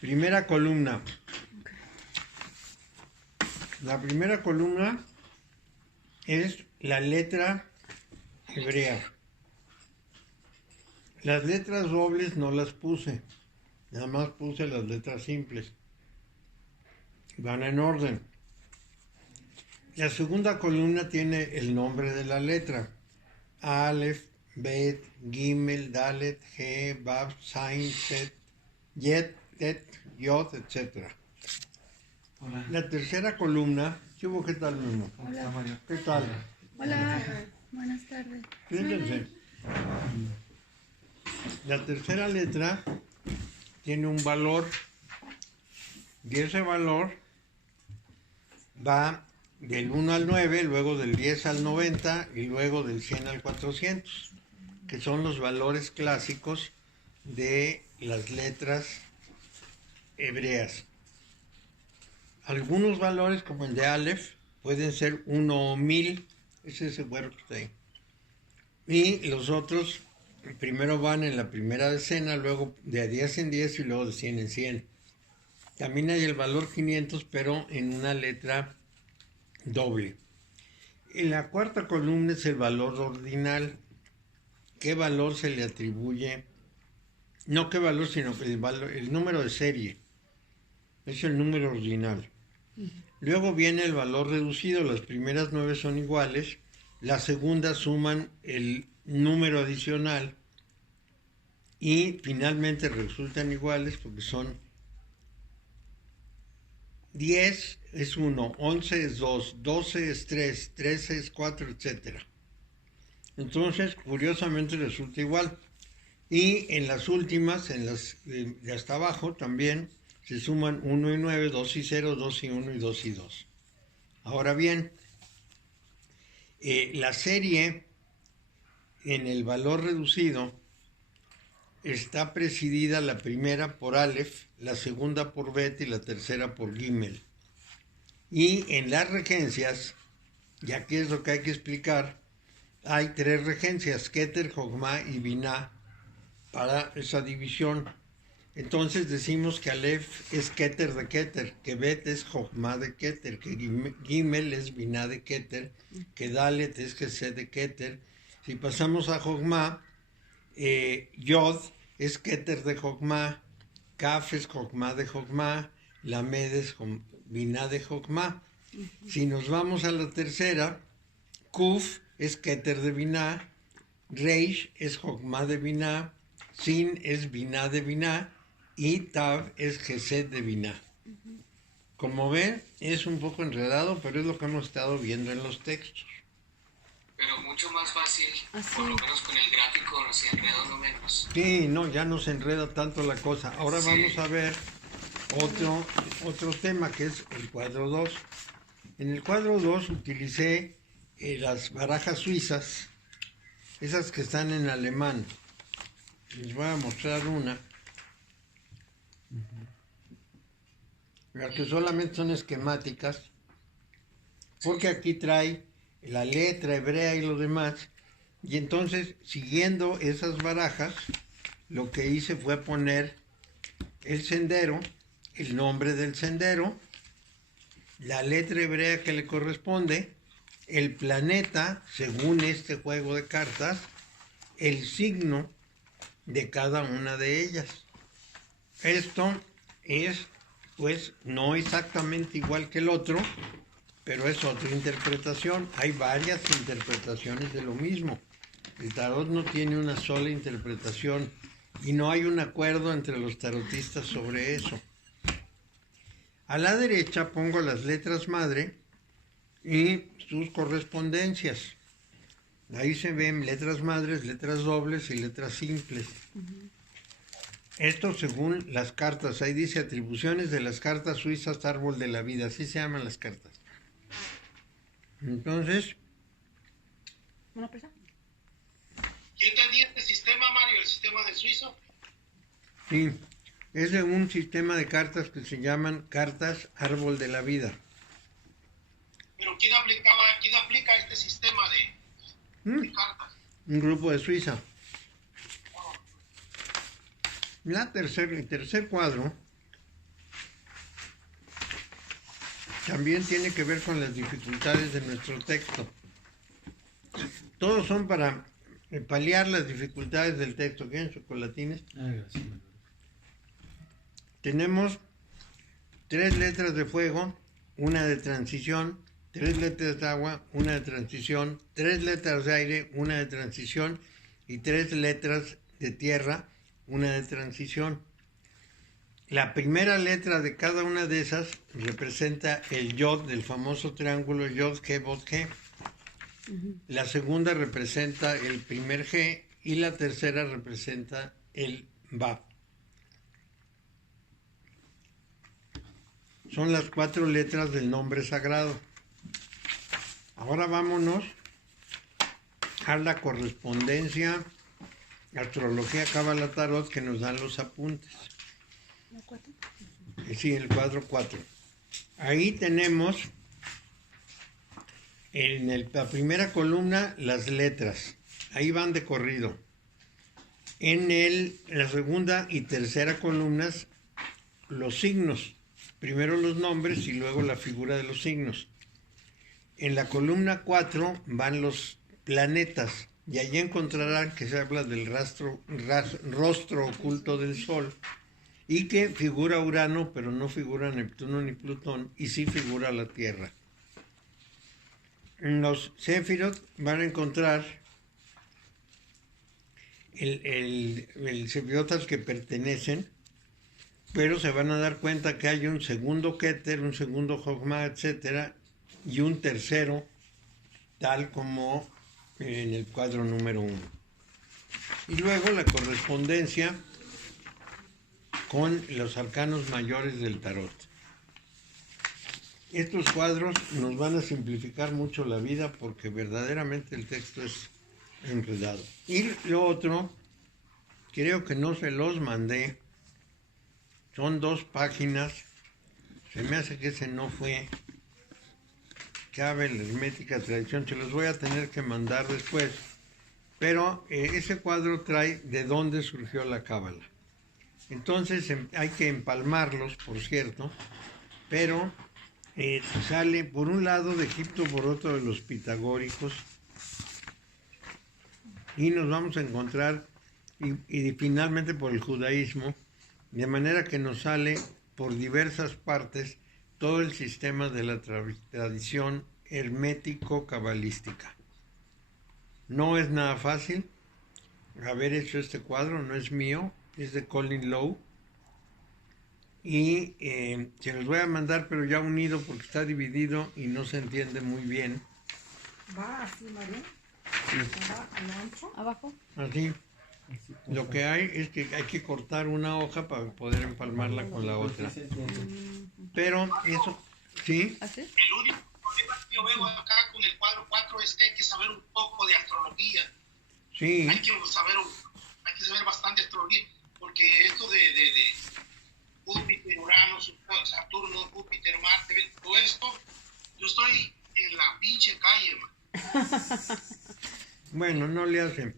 Primera columna. La primera columna es la letra hebrea. Las letras dobles no las puse, nada más puse las letras simples. Van en orden. La segunda columna tiene el nombre de la letra. Aleph, Bet, Gimel, Dalet, He, Bab, Zain, Set, Yet, Tet, Yod, etc. Hola. La tercera columna, ¿qué tal, Memo? Hola, Mario. ¿Qué tal? Hola, buenas tardes. Fíjense. La tercera letra tiene un valor y ese valor va del 1 al 9, luego del 10 al 90 y luego del 100 al 400, que son los valores clásicos de las letras hebreas. Algunos valores, como el de Aleph, pueden ser 1 o 1000, ese es el bueno que está ahí. Y los otros primero van en la primera decena, luego de 10 en 10 y luego de 100 en 100. También hay el valor 500, pero en una letra doble. En la cuarta columna es el valor ordinal. ¿Qué valor se le atribuye? No qué valor, sino el número de serie. Es el número ordinal. Luego viene el valor reducido. Las primeras 9 son iguales. Las segundas suman el número adicional. Y finalmente resultan iguales porque son 10 es 1, 11 es 2, 12 es 3, 13 es 4, etc. Entonces, curiosamente resulta igual. Y en las últimas, en las de hasta abajo, también se suman 1 y 9, 2 y 0, 2 y 1 y 2 y 2. Ahora bien, la serie en el valor reducido está presidida la primera por Aleph, la segunda por Bet y la tercera por Gimel. Y en las regencias, ya que es lo que hay que explicar, hay 3 regencias, Keter, Jogma y Binah, para esa división. Entonces decimos que Aleph es Keter de Keter, que Bet es Jogma de Keter, que Gimel es Binah de Keter, que Dalet es Gesed de Keter. Si pasamos a Jogma, Yod es Keter de Jogma, Kaf es Jogma de Jogma, Lamed es Binah de Jogma. Si nos vamos a la tercera, Kuf es Keter de Binah, Reish es Jogma de Binah, Sin es Binah de Binah y Tav es Gesed de Binah. Como ven, es un poco enredado, pero es lo que hemos estado viendo en los textos. Pero mucho más fácil, por lo menos con el gráfico, no se enreda uno menos. Sí, no, ya no se enreda tanto la cosa. Ahora sí. Vamos a ver otro tema que es el cuadro 2. En el cuadro 2 utilicé las barajas suizas, esas que están en alemán. Les voy a mostrar una. Las que solamente son esquemáticas, porque aquí trae la letra hebrea y lo demás. Y entonces, siguiendo esas barajas, lo que hice fue poner el sendero, el nombre del sendero, la letra hebrea que le corresponde, el planeta, según este juego de cartas, el signo de cada una de ellas. Esto es, pues, no exactamente igual que el otro, pero es otra interpretación. Hay varias interpretaciones de lo mismo. El tarot no tiene una sola interpretación y no hay un acuerdo entre los tarotistas sobre eso. A la derecha pongo las letras madre y sus correspondencias. Ahí se ven letras madres, letras dobles y letras simples. Esto según las cartas. Ahí dice atribuciones de las cartas suizas árbol de la vida. Así se llaman las cartas. Entonces... ¿Una presa? ¿Yo entendí este sistema, Mario, el sistema de suizo? Sí, es de un sistema de cartas que se llaman cartas árbol de la vida. ¿Pero quién aplica este sistema de cartas? Un grupo de Suiza. El tercer cuadro también tiene que ver con las dificultades de nuestro texto. Todos son para paliar las dificultades del texto. ¿Quieren chocolatines? Gracias. Tenemos 3 letras de fuego, una de transición, 3 letras de agua, una de transición, 3 letras de aire, una de transición y 3 letras de tierra, una de transición. La primera letra de cada una de esas representa el yod del famoso triángulo yod, G, Bod, G. La segunda representa el primer G y la tercera representa el Vav. Son las 4 letras del nombre sagrado. Ahora vámonos a la correspondencia, astrología, cábala, tarot, que nos dan los apuntes. Sí, el cuadro 4. Ahí tenemos en la primera columna las letras. Ahí van de corrido. En la segunda y tercera columnas los signos. Primero los nombres y luego la figura de los signos. En la columna 4 van los planetas y allí encontrarán que se habla del rostro oculto del Sol y que figura Urano, pero no figura Neptuno ni Plutón, y sí figura la Tierra. En los Sefirot van a encontrar el Sefirot al que pertenecen, pero se van a dar cuenta que hay un segundo Keter, un segundo Jochma, etcétera, y un tercero, tal como en el cuadro número 1. Y luego la correspondencia con los arcanos mayores del tarot. Estos cuadros nos van a simplificar mucho la vida porque verdaderamente el texto es enredado. Y lo otro, creo que no se los mandé, son 2 páginas, se me hace que ese no fue, Cabe la hermética tradición, se los voy a tener que mandar después, pero ese cuadro trae de dónde surgió la cábala. Entonces hay que empalmarlos, por cierto, pero sale por un lado de Egipto, por otro de los pitagóricos, y nos vamos a encontrar, y finalmente por el judaísmo, de manera que nos sale por diversas partes todo el sistema de la tradición hermético-cabalística. No es nada fácil haber hecho este cuadro, no es mío, es de Colin Lowe, y se los voy a mandar, pero ya unido porque está dividido y no se entiende muy bien. ¿Va así, María? Sí. ¿Va al ancho? ¿Abajo? Así. Lo que hay es que hay que cortar una hoja para poder empalmarla con la otra. Pero eso, ¿sí? ¿Así? El único problema que yo veo acá con el cuadro 4 es que hay que saber un poco de astrología. Sí. Hay que saber bastante astrología, porque esto de Júpiter, Urano, Saturno, Júpiter, Marte, todo esto, yo estoy en la pinche calle, man. Bueno, no le hacen.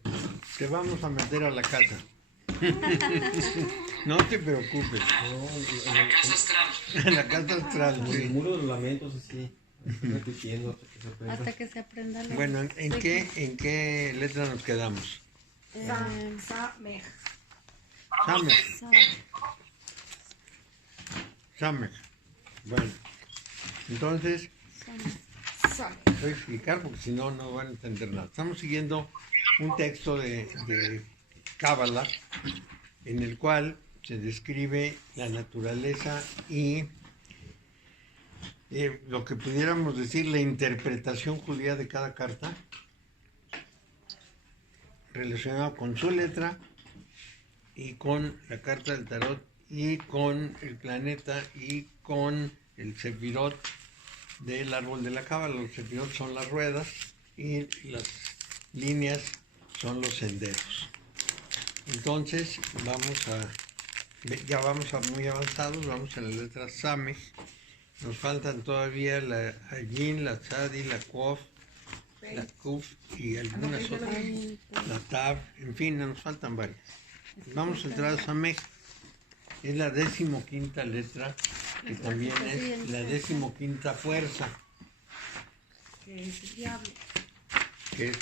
Te vamos a meter a la casa. No te preocupes. En la casa astral. En la casa astral, El sí. muro de los lamentos así, repitiendo hasta que se aprenda. Hasta que se aprenda la... Bueno, ¿en qué letra nos quedamos? Samej. Vamos Samej. Samej. Bueno, entonces, Samej. voy a explicar porque si no, no van a entender nada. Estamos siguiendo un texto de Cábala en el cual se describe la naturaleza y lo que pudiéramos decir la interpretación judía de cada carta relacionado con su letra y con la carta del tarot y con el planeta y con el sefirot del árbol de la cábala. Los sefirot son las ruedas y las líneas son los senderos. Entonces ya vamos a muy avanzados, vamos a la letra Samej. Nos faltan todavía la Ayin, la Tzadi, la Kof, la Kuf y algunas otras, la Tav, en fin, nos faltan varias. Vamos a entrar a Samej, es la 15ª letra que también es la 15ª fuerza, Que es el diablo. que es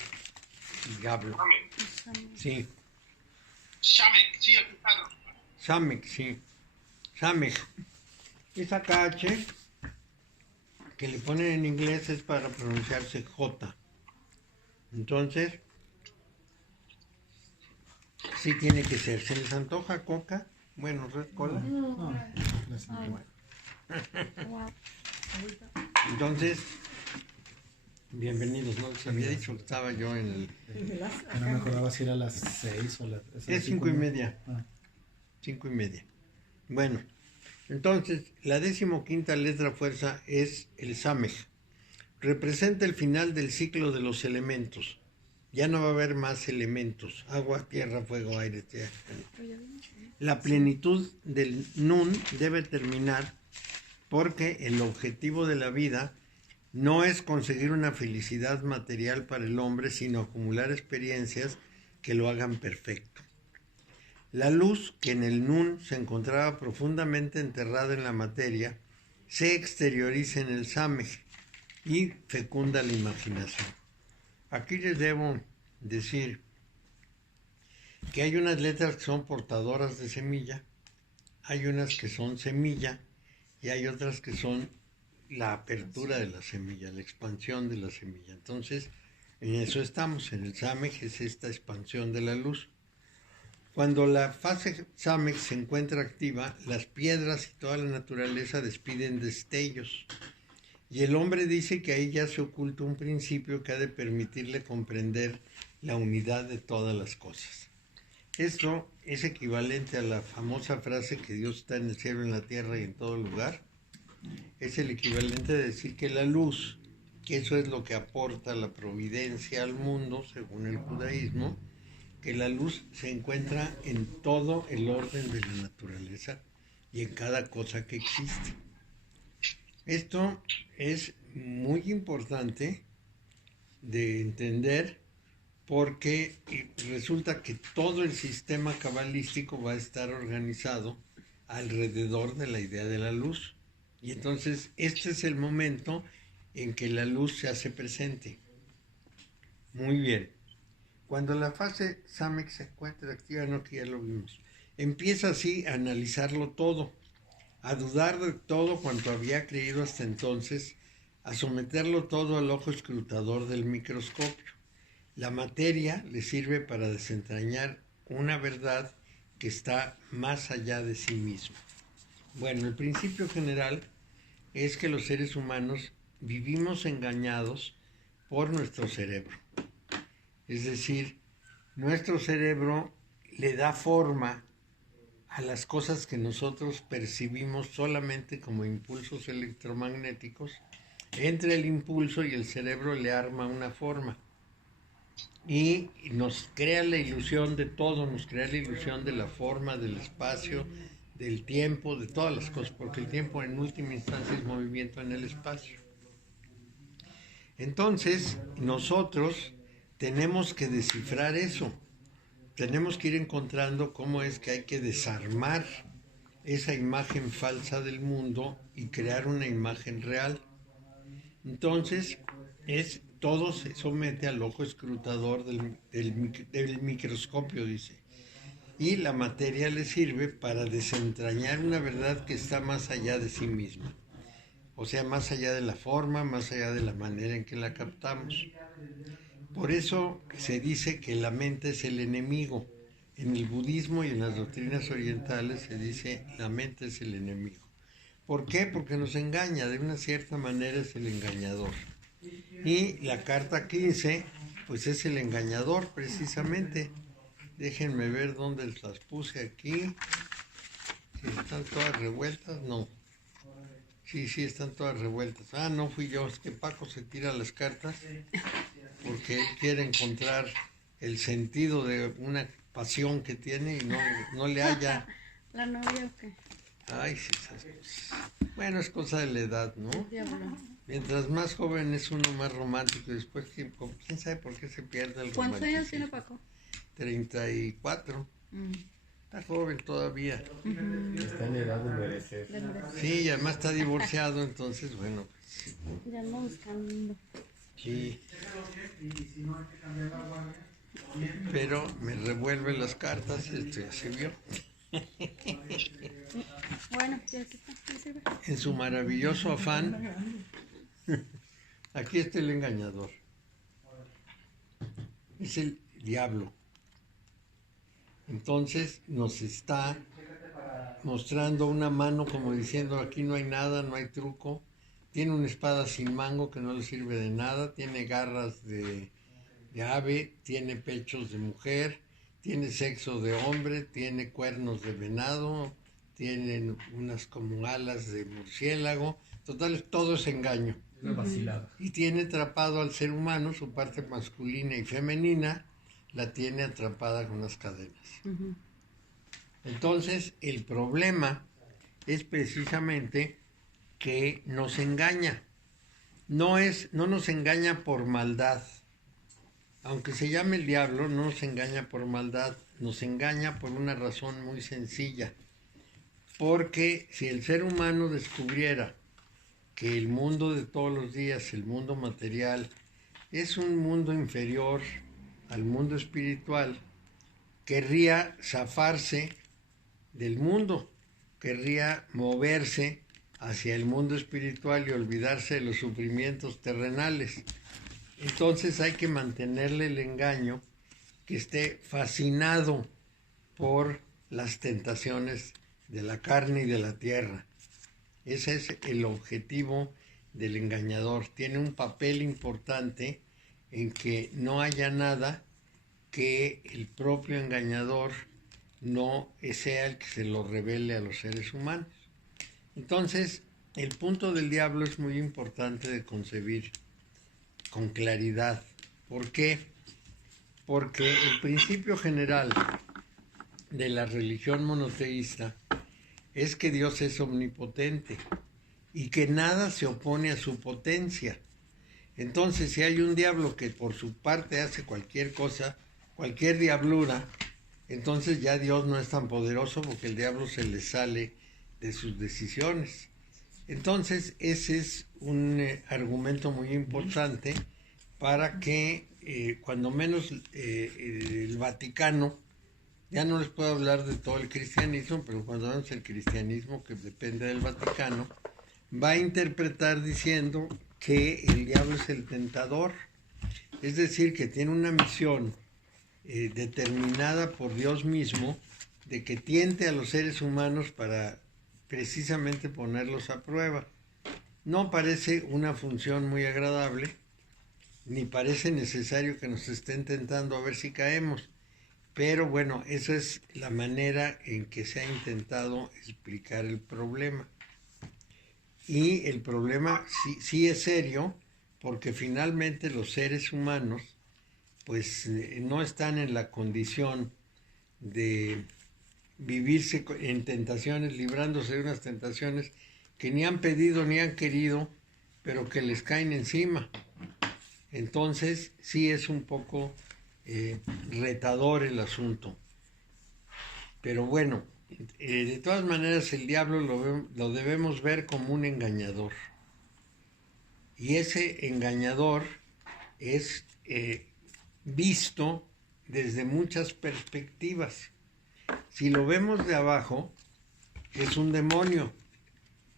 el diablo. Sí, Shamek, sí, aquí está. Samek, sí. Samek. Esa KH que le ponen en inglés es para pronunciarse J. Entonces, sí tiene que ser. ¿Se les antoja coca? Bueno, Red Cola. No, gracias. Wow. Entonces, bienvenidos. No les había dicho que estaba yo en el... Que no me acordaba si era a las 6 o las... Es 5:30. Ah, 5:30. Bueno, entonces, la 15ª letra fuerza es el Samej. Representa el final del ciclo de los elementos. Ya no va a haber más elementos. Agua, tierra, fuego, aire, tierra. La plenitud del Nun debe terminar porque el objetivo de la vida no es conseguir una felicidad material para el hombre, sino acumular experiencias que lo hagan perfecto. La luz, que en el Nun se encontraba profundamente enterrada en la materia, se exterioriza en el Samej y fecunda la imaginación. Aquí les debo decir que hay unas letras que son portadoras de semilla, hay unas que son semilla y hay otras que son la apertura de la semilla, la expansión de la semilla. Entonces, en eso estamos, en el Samej es esta expansión de la luz. Cuando la fase Samej se encuentra activa, las piedras y toda la naturaleza despiden destellos. Y el hombre dice que ahí ya se oculta un principio que ha de permitirle comprender la unidad de todas las cosas. Esto es equivalente a la famosa frase que Dios está en el cielo, en la tierra y en todo lugar. Es el equivalente de decir que la luz, que eso es lo que aporta la providencia al mundo, según el judaísmo, que la luz se encuentra en todo el orden de la naturaleza y en cada cosa que existe. Esto es muy importante de entender porque resulta que todo el sistema cabalístico va a estar organizado alrededor de la idea de la luz. Y entonces este es el momento en que la luz se hace presente. Muy bien. Cuando la fase Samej se encuentra activa, no, que ya lo vimos, empieza así a analizarlo todo, a dudar de todo cuanto había creído hasta entonces, a someterlo todo al ojo escrutador del microscopio. La materia le sirve para desentrañar una verdad que está más allá de sí misma. Bueno, el principio general es que los seres humanos vivimos engañados por nuestro cerebro. Es decir, nuestro cerebro le da forma a las cosas que nosotros percibimos solamente como impulsos electromagnéticos. Entra el impulso y el cerebro le arma una forma. Y nos crea la ilusión de todo, nos crea la ilusión de la forma, del espacio, del tiempo, de todas las cosas, porque el tiempo en última instancia es movimiento en el espacio. Entonces, nosotros tenemos que descifrar eso, tenemos que ir encontrando cómo es que hay que desarmar esa imagen falsa del mundo y crear una imagen real. Entonces, todo se somete al ojo escrutador del microscopio, dice. Y la materia le sirve para desentrañar una verdad que está más allá de sí misma. O sea, más allá de la forma, más allá de la manera en que la captamos. Por eso se dice que la mente es el enemigo. En el budismo y en las doctrinas orientales se dice la mente es el enemigo. ¿Por qué? Porque nos engaña, de una cierta manera es el engañador. Y la carta 15, pues es el engañador precisamente. Déjenme ver dónde las puse aquí. Si están todas revueltas, no. Sí, están todas revueltas. Ah, no fui yo, es que Paco se tira las cartas porque él quiere encontrar el sentido de una pasión que tiene y no le halla. ¿La novia o qué? Ay, sí, esas cosas. Bueno, es cosa de la edad, ¿no? Diablo. Mientras más joven es uno más romántico y después, ¿quién sabe por qué se pierde el romanticismo? ¿Cuántos años tiene Paco? 34. Está joven todavía. Está en edad de merecer. De verdad. Sí, y además está divorciado, entonces, bueno, pues, Ya ando buscando. sí. Pero me revuelve las cartas y esto ya se vio. Bueno, ya está. ¿Me sirve? En su maravilloso afán, aquí está el engañador. Es el diablo. Entonces nos está mostrando una mano como diciendo aquí no hay nada, no hay truco. Tiene una espada sin mango que no le sirve de nada, tiene garras de ave, tiene pechos de mujer, tiene sexo de hombre, tiene cuernos de venado, tienen unas como alas de murciélago. Total, todo es engaño. Una vacilada. Y tiene atrapado al ser humano, su parte masculina y femenina, la tiene atrapada con las cadenas. Entonces, el problema es precisamente que nos engaña. No nos engaña por maldad. Aunque se llame el diablo, no nos engaña por maldad, nos engaña por una razón muy sencilla. Porque si el ser humano descubriera que el mundo de todos los días, el mundo material, es un mundo inferior al mundo espiritual, querría zafarse del mundo, querría moverse hacia el mundo espiritual y olvidarse de los sufrimientos terrenales. Entonces hay que mantenerle el engaño, que esté fascinado por las tentaciones de la carne y de la tierra. Ese es el objetivo del engañador. Tiene un papel importante en que no haya nada que el propio engañador no sea el que se lo revele a los seres humanos. Entonces, el punto del diablo es muy importante de concebir con claridad. ¿Por qué? Porque el principio general de la religión monoteísta es que Dios es omnipotente y que nada se opone a su potencia. Entonces, si hay un diablo que por su parte hace cualquier cosa, cualquier diablura, entonces ya Dios no es tan poderoso porque el diablo se le sale de sus decisiones. Entonces, ese es un argumento muy importante para que, cuando menos, el Vaticano, ya no les puedo hablar de todo el cristianismo, pero cuando menos el cristianismo, que depende del Vaticano, va a interpretar diciendo que el diablo es el tentador, es decir, que tiene una misión determinada por Dios mismo de que tiente a los seres humanos para precisamente ponerlos a prueba. No parece una función muy agradable, ni parece necesario que nos estén tentando a ver si caemos, pero bueno, esa es la manera en que se ha intentado explicar el problema. Y el problema sí es serio, porque finalmente los seres humanos pues no están en la condición de vivirse en tentaciones, librándose de unas tentaciones que ni han pedido ni han querido, pero que les caen encima. Entonces sí es un poco retador el asunto. Pero bueno, de todas maneras el diablo lo debemos ver como un engañador. Y ese engañador es visto desde muchas perspectivas. Si lo vemos de abajo, es un demonio,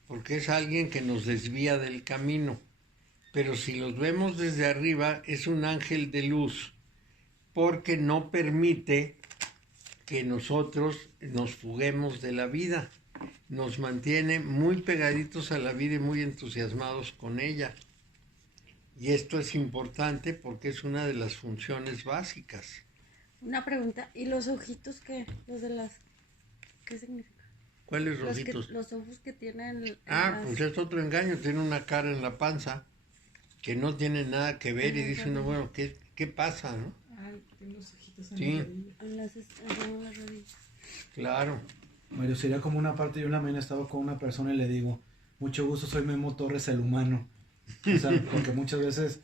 porque es alguien que nos desvía del camino. Pero si los vemos desde arriba, es un ángel de luz, porque no permite que nosotros nos fuguemos de la vida. Nos mantiene muy pegaditos a la vida y muy entusiasmados con ella. Y esto es importante porque es una de las funciones básicas. Una pregunta, ¿y los ojitos qué? Los de las... ¿Qué significa? ¿Cuáles ojitos? Los ojos que tienen... Pues es otro engaño, tiene una cara en la panza que no tiene nada que ver y dice uno, bueno, ¿qué pasa, no? Ay, tiene los ojitos en Sí. la rodilla. En las rodillas. Claro. Mario, sería como una parte, yo en la mañana estaba con una persona y le digo, mucho gusto, soy Memo Torres, el humano. O sea, porque muchas veces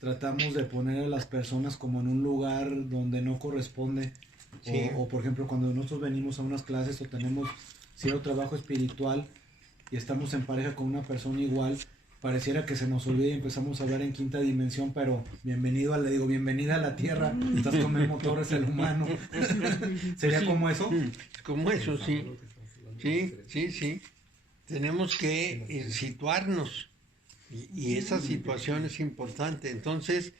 tratamos de poner a las personas como en un lugar donde no corresponde, Sí. O, por ejemplo, cuando nosotros venimos a unas clases o tenemos cierto trabajo espiritual y estamos en pareja con una persona igual, pareciera que se nos olvida y empezamos a hablar en quinta dimensión, pero bienvenida a la Tierra, estás con Memo Torres, el humano. ¿Sería como eso? Es como eso, sí. Sí. Tenemos que situarnos y esa situación es importante. Entonces,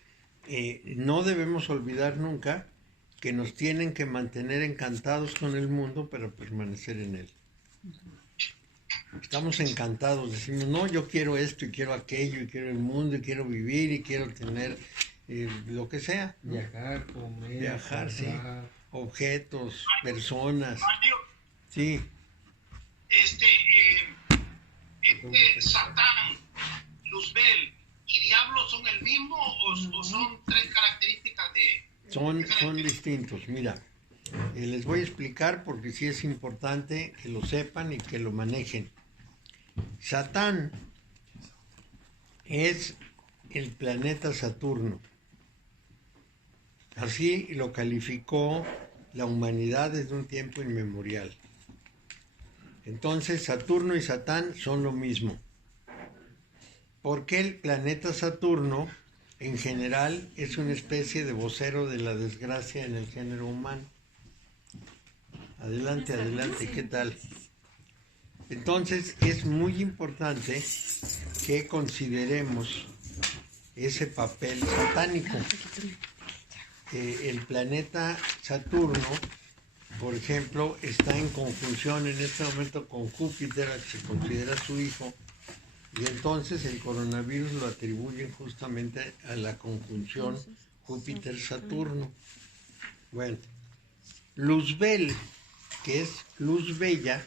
no debemos olvidar nunca que nos tienen que mantener encantados con el mundo para permanecer en él. Estamos encantados, decimos, no, yo quiero esto y quiero aquello y quiero el mundo y quiero vivir y quiero tener lo que sea, ¿no? Viajar, comer, Viajar, sí. comprar. Objetos, personas, Mario, sí. Satán, Luzbel y Diablo son el mismo o son tres características de... Son distintos. Mira, les voy a explicar porque sí es importante que lo sepan y que lo manejen. Satán es el planeta Saturno. Así lo calificó la humanidad desde un tiempo inmemorial. Entonces, Saturno y Satán son lo mismo. Porque el planeta Saturno, en general, es una especie de vocero de la desgracia en el género humano. Adelante, ¿qué tal? Entonces, es muy importante que consideremos ese papel satánico. El planeta Saturno, por ejemplo, está en conjunción en este momento con Júpiter, al que se considera su hijo, y entonces el coronavirus lo atribuyen justamente a la conjunción Júpiter-Saturno. Bueno, Luzbel, que es luz bella,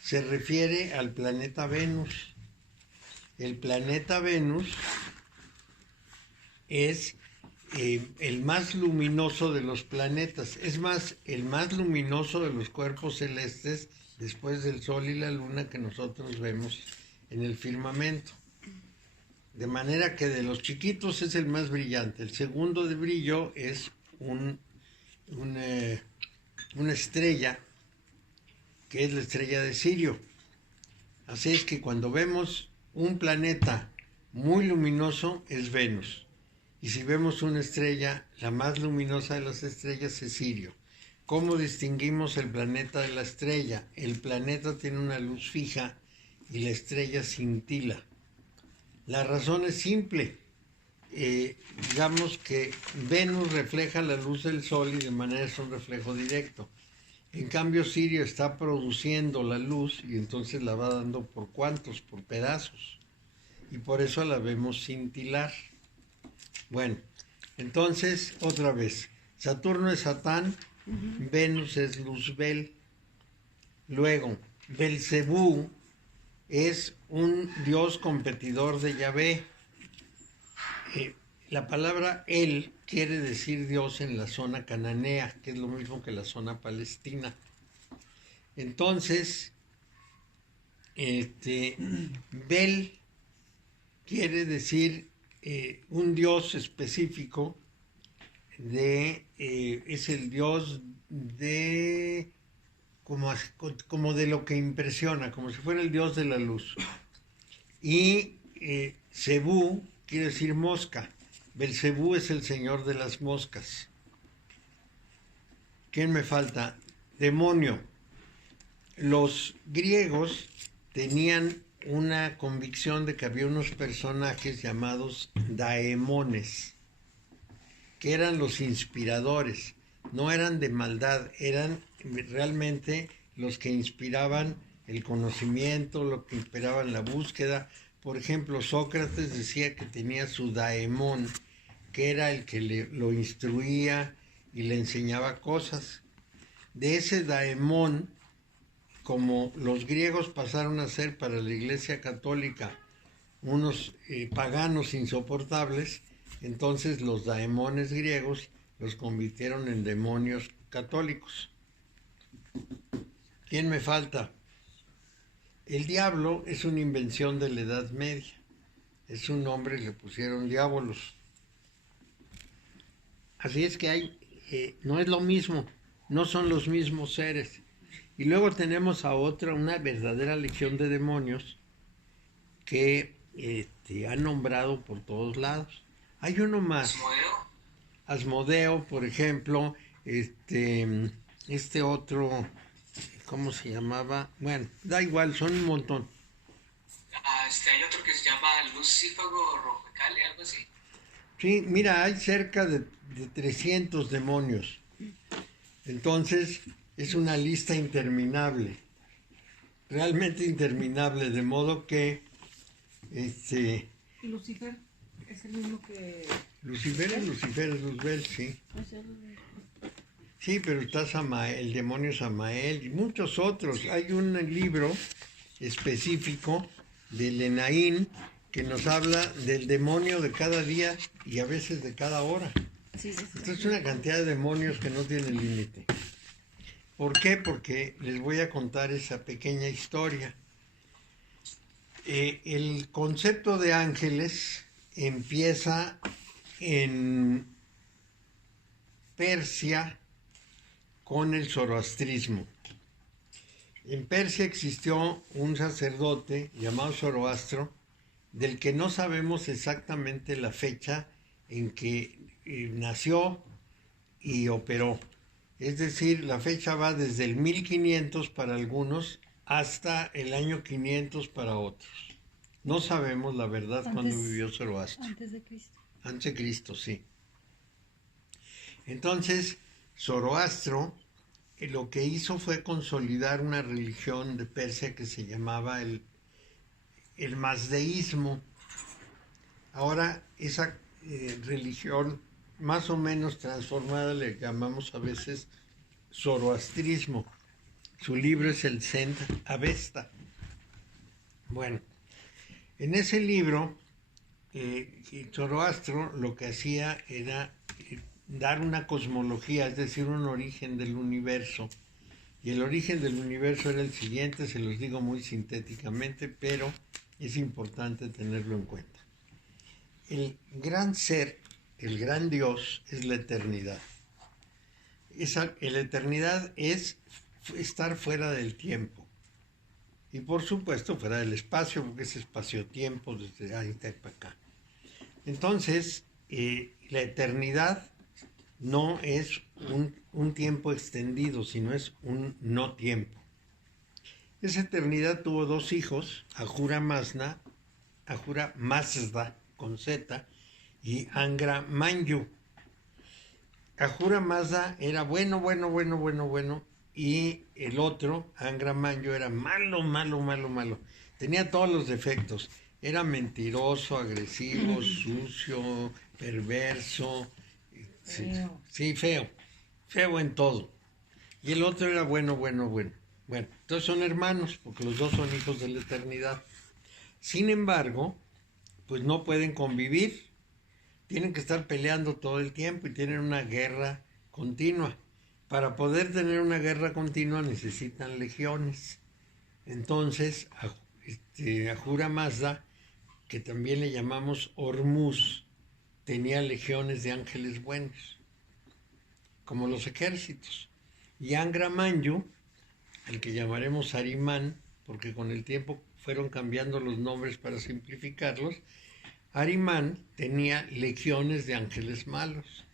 se refiere al planeta Venus. El planeta Venus es el más luminoso de los planetas, es más, el más luminoso de los cuerpos celestes después del Sol y la Luna que nosotros vemos en el firmamento. De manera que de los chiquitos es el más brillante. El segundo de brillo es una estrella, que es la estrella de Sirio. Así es que cuando vemos un planeta muy luminoso es Venus. Y si vemos una estrella, la más luminosa de las estrellas es Sirio. ¿Cómo distinguimos el planeta de la estrella? El planeta tiene una luz fija y la estrella cintila. La razón es simple. Digamos que Venus refleja la luz del Sol y de manera es un reflejo directo. En cambio, Sirio está produciendo la luz y entonces la va dando por cuantos, por pedazos. Y por eso la vemos cintilar. Bueno, entonces, otra vez, Saturno es Satán, Venus es Luzbel. Luego, Belcebú es un dios competidor de Yahvé. La palabra él quiere decir Dios en la zona cananea, que es lo mismo que la zona palestina. Entonces, Bel quiere decir un dios específico es el dios de como de lo que impresiona, como si fuera el dios de la luz. Y Cebú quiere decir mosca. Belcebú es el señor de las moscas. ¿Quién me falta? Demonio. Los griegos tenían una convicción de que había unos personajes llamados daemones, que eran los inspiradores. No eran de maldad, eran realmente los que inspiraban el conocimiento, lo que inspiraban la búsqueda. Por ejemplo, Sócrates decía que tenía su daemón, que era el que lo instruía y le enseñaba cosas. De ese daemón, como los griegos pasaron a ser para la Iglesia Católica unos paganos insoportables, entonces los daemones griegos los convirtieron en demonios católicos. ¿Quién me falta? El diablo es una invención de la Edad Media. Es un nombre, le pusieron diabolos. Así es que no es lo mismo. no son los mismos seres. Y luego tenemos a otra, una verdadera legión de demonios que han nombrado por todos lados. Hay uno más. Asmodeo, por ejemplo, este otro, ¿cómo se llamaba? Bueno, da igual, son un montón. Hay otro que se llama Lucífago Rojecale, algo así. Sí, mira, hay cerca de 300 demonios. Entonces, es una lista interminable, realmente interminable, de modo que, ¿Y Lucifer es el mismo que...? Lucifer es Luzbel, sí. Sí, pero está Samael, el demonio Samael y muchos otros. Hay un libro específico de Lenaín que nos habla del demonio de cada día y a veces de cada hora. Sí, sí, sí. Esto es una cantidad de demonios que no tiene límite. ¿Por qué? Porque les voy a contar esa pequeña historia. El concepto de ángeles empieza en Persia con el zoroastrismo. En Persia existió un sacerdote llamado Zoroastro, del que no sabemos exactamente la fecha en que nació y operó. Es decir, la fecha va desde el 1500 para algunos hasta el año 500 para otros. No sabemos la verdad cuándo vivió Zoroastro. Antes de Cristo. Antes de Cristo, sí. Entonces, Zoroastro lo que hizo fue consolidar una religión de Persia que se llamaba el mazdeísmo. Ahora, esa religión más o menos transformada le llamamos a veces zoroastrismo. Su libro es el Zend Avesta. Bueno, en ese libro, Zoroastro lo que hacía era dar una cosmología, es decir, un origen del universo. Y el origen del universo era el siguiente, se los digo muy sintéticamente, pero es importante tenerlo en cuenta. El gran ser, el gran Dios, es la eternidad. La eternidad es estar fuera del tiempo. Y por supuesto fuera del espacio, porque es espacio-tiempo desde ahí para acá. Entonces, la eternidad no es un tiempo extendido, sino es un no tiempo. Esa eternidad tuvo dos hijos, Ahura Mazda con Z, y Angra Mainyu. Ahura Mazda era bueno, y el otro, Angra Mainyu, era malo. Tenía todos los defectos. Era mentiroso, agresivo, sucio, perverso. Sí, feo en todo. Y el otro era bueno. Bueno, entonces son hermanos, porque los dos son hijos de la eternidad. Sin embargo, pues no pueden convivir. Tienen que estar peleando todo el tiempo y tienen una guerra continua. Para poder tener una guerra continua necesitan legiones. Entonces, Ahura Mazda, que también le llamamos Hormuz, tenía legiones de ángeles buenos, como los ejércitos. Y Angra Mainyu, al que llamaremos Arimán, porque con el tiempo fueron cambiando los nombres para simplificarlos, Arimán tenía legiones de ángeles malos.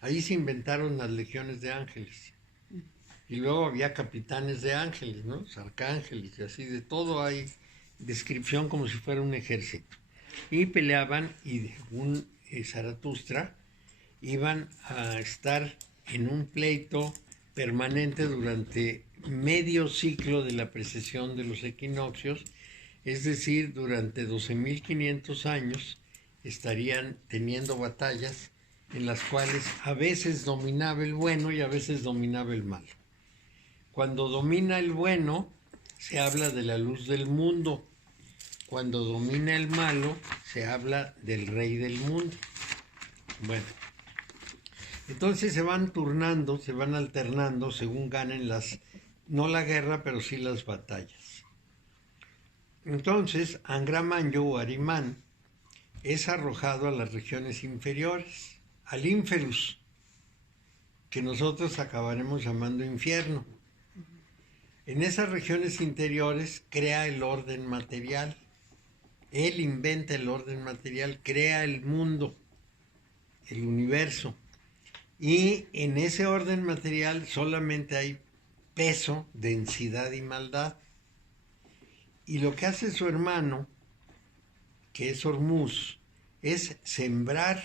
Ahí se inventaron las legiones de ángeles. Y luego había capitanes de ángeles, ¿no? Arcángeles y así, de todo hay descripción como si fuera un ejército. Y peleaban y según Zaratustra iban a estar en un pleito permanente durante medio ciclo de la precesión de los equinoccios, es decir, durante 12.500 años estarían teniendo batallas en las cuales a veces dominaba el bueno y a veces dominaba el malo. Cuando domina el bueno, se habla de la luz del mundo. Cuando domina el malo, se habla del rey del mundo. Bueno, entonces se van turnando, se van alternando según ganen no la guerra, pero sí las batallas. Entonces, Angra Mainyu o Arimán es arrojado a las regiones inferiores, al Ínferus. que nosotros acabaremos llamando infierno. En esas regiones interiores crea el orden material. Él inventa el orden material, crea el mundo, el universo. Y en ese orden material solamente hay peso, densidad y maldad. Y lo que hace su hermano, que es Hormuz, es sembrar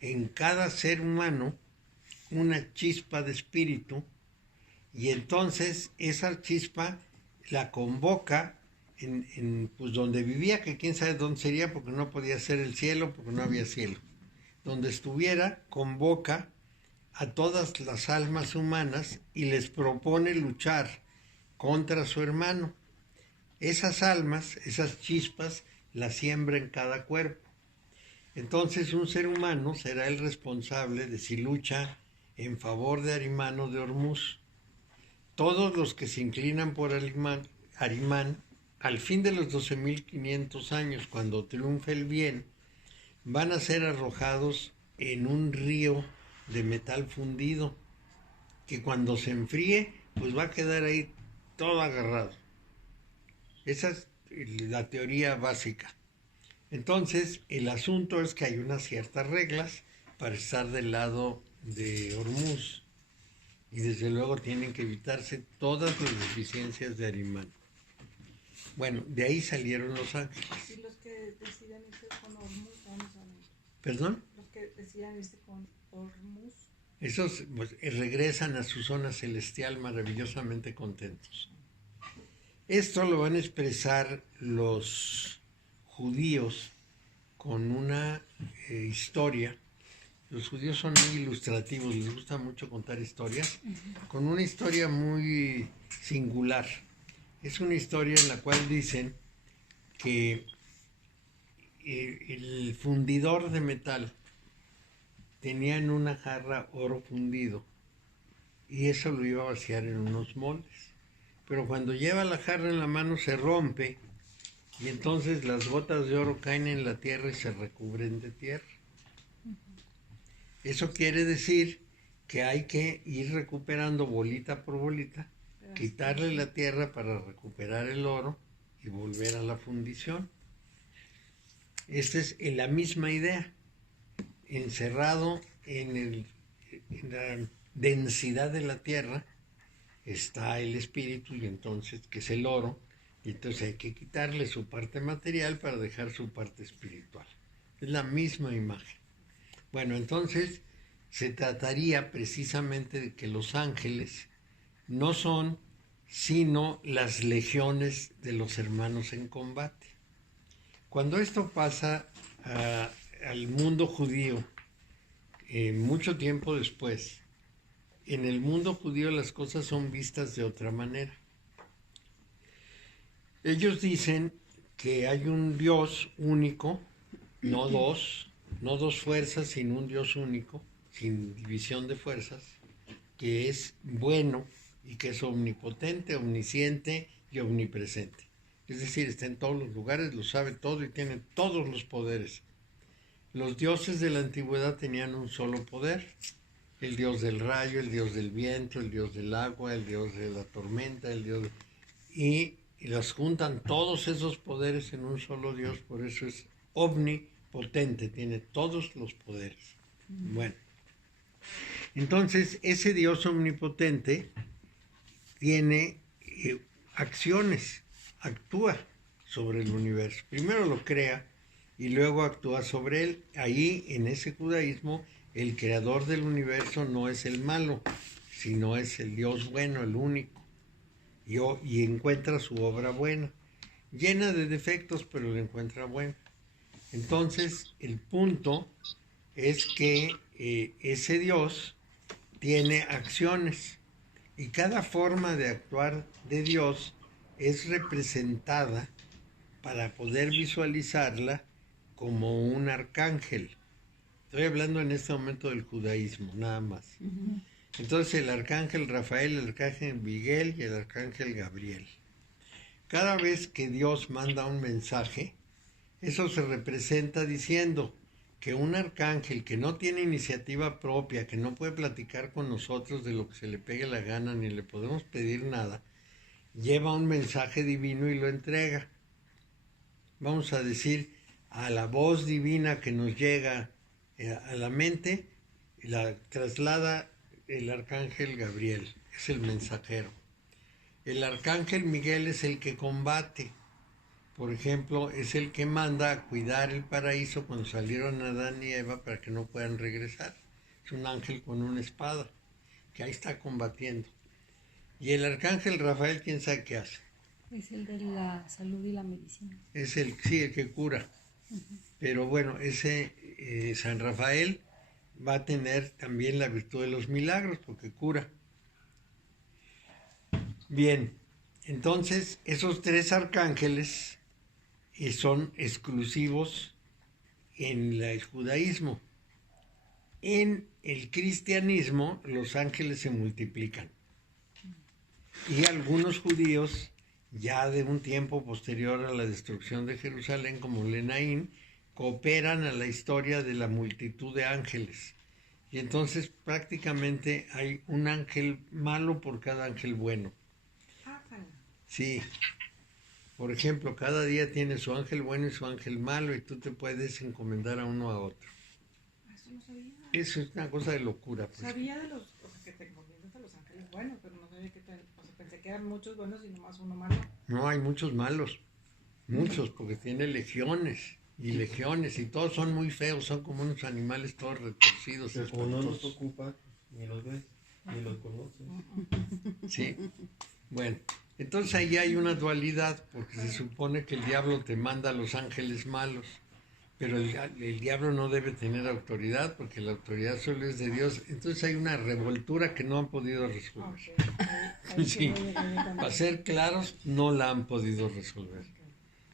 en cada ser humano una chispa de espíritu, y entonces esa chispa la convoca pues donde vivía, que quién sabe dónde sería, porque no podía ser el cielo, porque no había cielo. Donde estuviera, convoca a todas las almas humanas y les propone luchar contra su hermano. Esas almas, esas chispas, las siembra en cada cuerpo. Entonces un ser humano será el responsable de si lucha en favor de Arimán o de Hormuz. Todos los que se inclinan por Arimán, al fin de los 12.500 años, cuando triunfe el bien, van a ser arrojados en un río de metal fundido, que cuando se enfríe, pues va a quedar ahí todo agarrado. Esa es la teoría básica. Entonces, el asunto es que hay unas ciertas reglas para estar del lado de Hormuz, y desde luego tienen que evitarse todas las deficiencias de Arimán. Bueno, de ahí salieron los ángeles. Y los que decidan irse con Hormuz, vamos a ver. ¿Perdón? Los que decidan irse con Hormuz. Esos pues, regresan a su zona celestial maravillosamente contentos. Esto lo van a expresar los judíos con una historia. Los judíos son muy ilustrativos, les gusta mucho contar historias, con una historia muy singular. Es una historia en la cual dicen que el fundidor de metal tenía en una jarra oro fundido y eso lo iba a vaciar en unos moldes. Pero cuando lleva la jarra en la mano se rompe y entonces las gotas de oro caen en la tierra y se recubren de tierra. Eso quiere decir que hay que ir recuperando bolita por bolita, quitarle la tierra para recuperar el oro y volver a la fundición. Esta es la misma idea. Encerrado en la densidad de la tierra está el espíritu, y entonces, que es el oro, y entonces hay que quitarle su parte material para dejar su parte espiritual. Es la misma imagen. Bueno, entonces se trataría precisamente de que los ángeles no son sino las legiones de los hermanos en combate. Cuando esto pasa al mundo judío, mucho tiempo después, en el mundo judío las cosas son vistas de otra manera. Ellos dicen que hay un Dios único, no dos fuerzas, sino un Dios único, sin división de fuerzas, que es bueno y que es omnipotente, omnisciente y omnipresente. Es decir, está en todos los lugares, lo sabe todo y tiene todos los poderes. Los dioses de la antigüedad tenían un solo poder: el dios del rayo, el dios del viento, el dios del agua, el dios de la tormenta, y los juntan todos esos poderes en un solo Dios, por eso es omnipotente, tiene todos los poderes. Bueno, entonces ese Dios omnipotente tiene acciones, actúa sobre el universo. Primero lo crea y luego actúa sobre él. Ahí, en ese judaísmo, el creador del universo no es el malo, sino es el Dios bueno, el único. Y encuentra su obra buena, llena de defectos, pero la encuentra buena. Entonces, el punto es que ese Dios tiene acciones, y cada forma de actuar de Dios es representada, para poder visualizarla, como un arcángel. Estoy hablando en este momento del judaísmo, nada más. Entonces el arcángel Rafael, el arcángel Miguel y el arcángel Gabriel. Cada vez que Dios manda un mensaje, eso se representa diciendo: que un arcángel que no tiene iniciativa propia, que no puede platicar con nosotros de lo que se le pegue la gana, ni le podemos pedir nada, lleva un mensaje divino y lo entrega. Vamos a decir, a la voz divina que nos llega a la mente, la traslada el arcángel Gabriel, es el mensajero. El arcángel Miguel es el que combate. Por ejemplo, es el que manda a cuidar el paraíso cuando salieron Adán y Eva para que no puedan regresar. Es un ángel con una espada, que ahí está combatiendo. Y el arcángel Rafael, ¿quién sabe qué hace? Es el de la salud y la medicina. Es el que cura. Pero bueno, ese San Rafael va a tener también la virtud de los milagros, porque cura. Bien, entonces esos 3 arcángeles son exclusivos en el judaísmo. En el cristianismo los ángeles se multiplican. Y algunos judíos, ya de un tiempo posterior a la destrucción de Jerusalén, como Lenaín, cooperan a la historia de la multitud de ángeles. Y entonces prácticamente hay un ángel malo por cada ángel bueno. Sí. Por ejemplo, cada día tiene su ángel bueno y su ángel malo, y tú te puedes encomendar a uno a otro. Eso no sabía. Eso es una cosa de locura. Pues. Sabía de los, o sea, que te encomiendas a los ángeles buenos, pero no sabía que o sea, pensé que eran muchos buenos y nomás uno malo. No, hay muchos malos. Muchos, porque tiene legiones y legiones, y todos son muy feos, son como unos animales todos retorcidos. Pero como no nos ocupa, ni los ves, ni los conoces. Sí. Bueno, entonces ahí hay una dualidad, porque se supone que el diablo te manda a los ángeles malos, pero el diablo no debe tener autoridad, porque la autoridad solo es de Dios. Entonces hay una revoltura que no han podido resolver. Sí. Para ser claros, no la han podido resolver.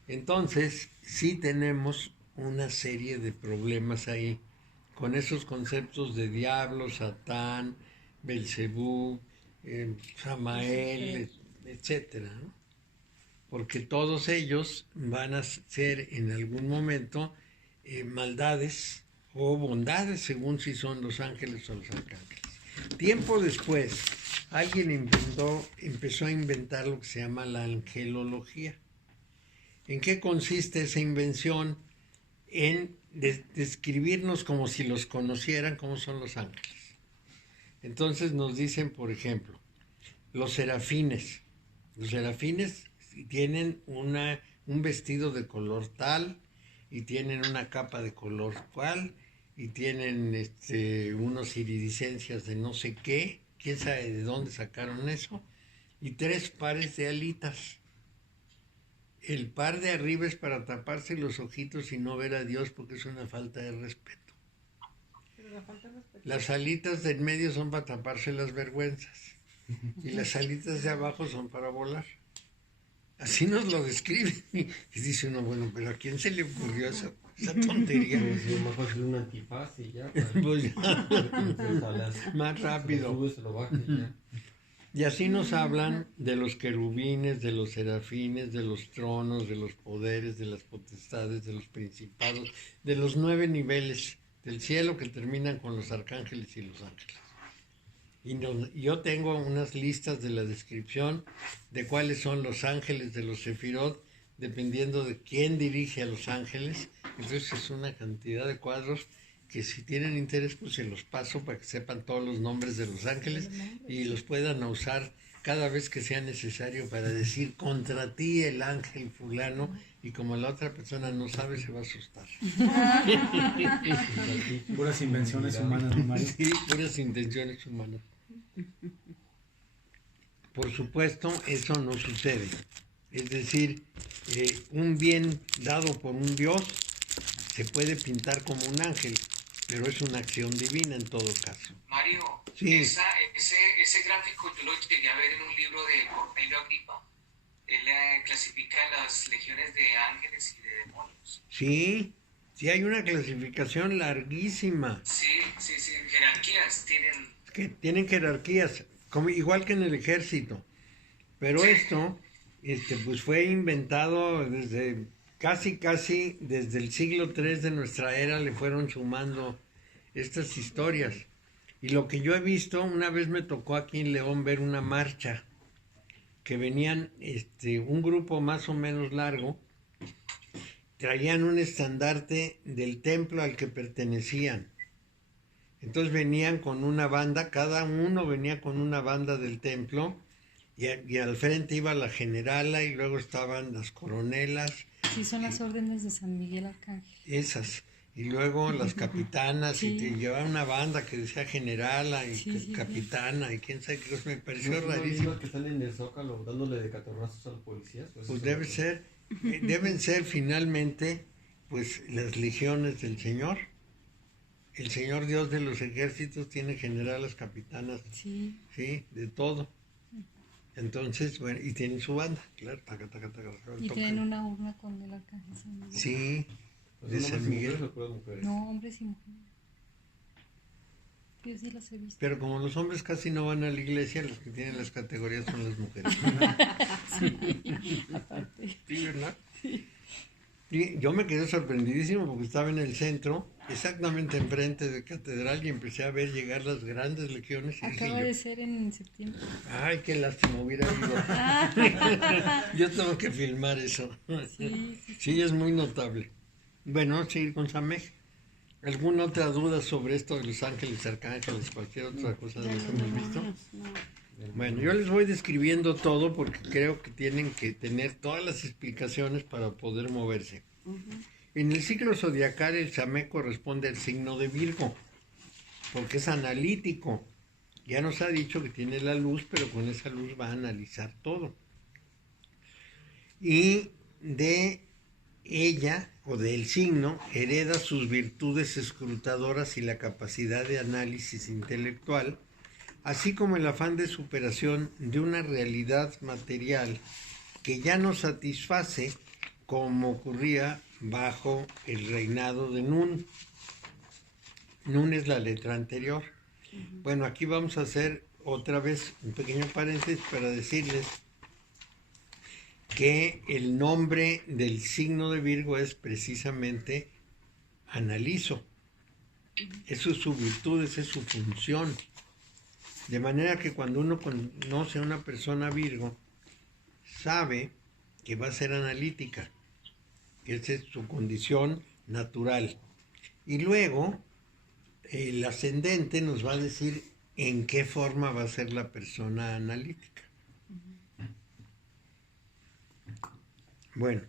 Entonces, sí tenemos una serie de problemas ahí, con esos conceptos de diablo, Satán, Belcebú, Samael, etcétera, ¿no? Porque todos ellos van a ser en algún momento maldades o bondades, según si son los ángeles o los arcángeles. Tiempo después, alguien empezó a inventar lo que se llama la angelología. ¿En qué consiste esa invención? En describirnos como si los conocieran, cómo son los ángeles. Entonces nos dicen, por ejemplo, los serafines. Los serafines tienen un vestido de color tal, y tienen una capa de color cual, y tienen unos iridiscencias de no sé qué, quién sabe de dónde sacaron eso, y 3 pares de alitas. El par de arriba es para taparse los ojitos y no ver a Dios, porque es una falta de respeto. Pero la falta de respeto. Las alitas de en medio son para taparse las vergüenzas, y las alitas de abajo son para volar. Así nos lo describen. Y dice uno, bueno, pero ¿a quién se le ocurrió esa tontería? Es más fácil un antifaz y ya. Pues ya, más rápido. Se lo sube, se lo baja y ya. Y así nos hablan de los querubines, de los serafines, de los tronos, de los poderes, de las potestades, de los principados, de los 9 niveles del cielo que terminan con los arcángeles y los ángeles. Y yo tengo unas listas de la descripción de cuáles son los ángeles de los sefirot, dependiendo de quién dirige a los ángeles. Entonces es una cantidad de cuadros que si tienen interés, pues se los paso para que sepan todos los nombres de los ángeles y los puedan usar cada vez que sea necesario para decir contra ti el ángel fulano, y como la otra persona no sabe, se va a asustar. Puras invenciones humanas, ¿no, Mario? Sí, puras intenciones humanas. Por supuesto, eso no sucede. Es decir, un bien dado por un Dios se puede pintar como un ángel, pero es una acción divina en todo caso. Mario, Sí. ese gráfico yo lo llegué a ver en un libro de Cornelio Agripa. Él clasifica las legiones de ángeles y de demonios. Sí, sí hay una clasificación larguísima, Sí, jerarquías tienen. que tienen jerarquías, igual que en el ejército. Pero esto pues fue inventado desde Casi desde el siglo III de nuestra era le fueron sumando estas historias. Y lo que yo he visto, una vez me tocó aquí en León ver una marcha que venían un grupo más o menos largo, traían un estandarte del templo al que pertenecían. Entonces venían con una banda, cada uno venía con una banda del templo, y al frente iba la generala y luego estaban las coronelas. Sí, son las órdenes de San Miguel Arcángel. Esas. Y luego las capitanas, Sí. y te llevaban una banda que decía generala y Sí. capitana, y quién sabe qué cosa, me pareció ¿No son los rarísimo. mismos que están en el Zócalo dándole de catorrazos a los policías? Pues deben ser finalmente, pues, las legiones del Señor. El Señor Dios de los ejércitos tiene generalas, capitanas, Sí. sí, de todo. Entonces, bueno, y tienen su banda, claro, taca, Y tocan. tienen una urna con el Arcángel San Miguel. Sí, de ¿Son San hombres y Miguel. mujeres o puras mujeres? No, hombres y mujeres. Yo sí las he visto. Pero como los hombres casi no van a la iglesia, los que tienen las categorías son las mujeres. Sí, ¿verdad? Y yo me quedé sorprendidísimo porque estaba en el centro, exactamente enfrente de Catedral, y empecé a ver llegar las grandes legiones y Acaba dije de yo, ser en septiembre. ay, qué lástima hubiera ido. Yo tengo que filmar eso. Sí. Sí, es muy notable. Bueno, seguir con Samej. ¿Alguna otra duda sobre esto de los ángeles, arcángeles, cualquier otra cosa de lo que hemos visto? Bueno, yo les voy describiendo todo porque creo que tienen que tener todas las explicaciones para poder moverse. En el ciclo zodiacal el Samej corresponde al signo de Virgo, porque es analítico. Ya nos ha dicho que tiene la luz, pero con esa luz va a analizar todo. Y de ella, o del signo, hereda sus virtudes escrutadoras y la capacidad de análisis intelectual, así como el afán de superación de una realidad material que ya no satisface como ocurría bajo el reinado de Nun. Nun es la letra anterior. Bueno, aquí vamos a hacer otra vez un pequeño paréntesis para decirles que el nombre del signo de Virgo es precisamente analizo. Eso es su virtud, esa es su función. De manera que cuando uno conoce a una persona Virgo, sabe que va a ser analítica, que esa es su condición natural. Y luego, el ascendente nos va a decir en qué forma va a ser la persona analítica. Bueno,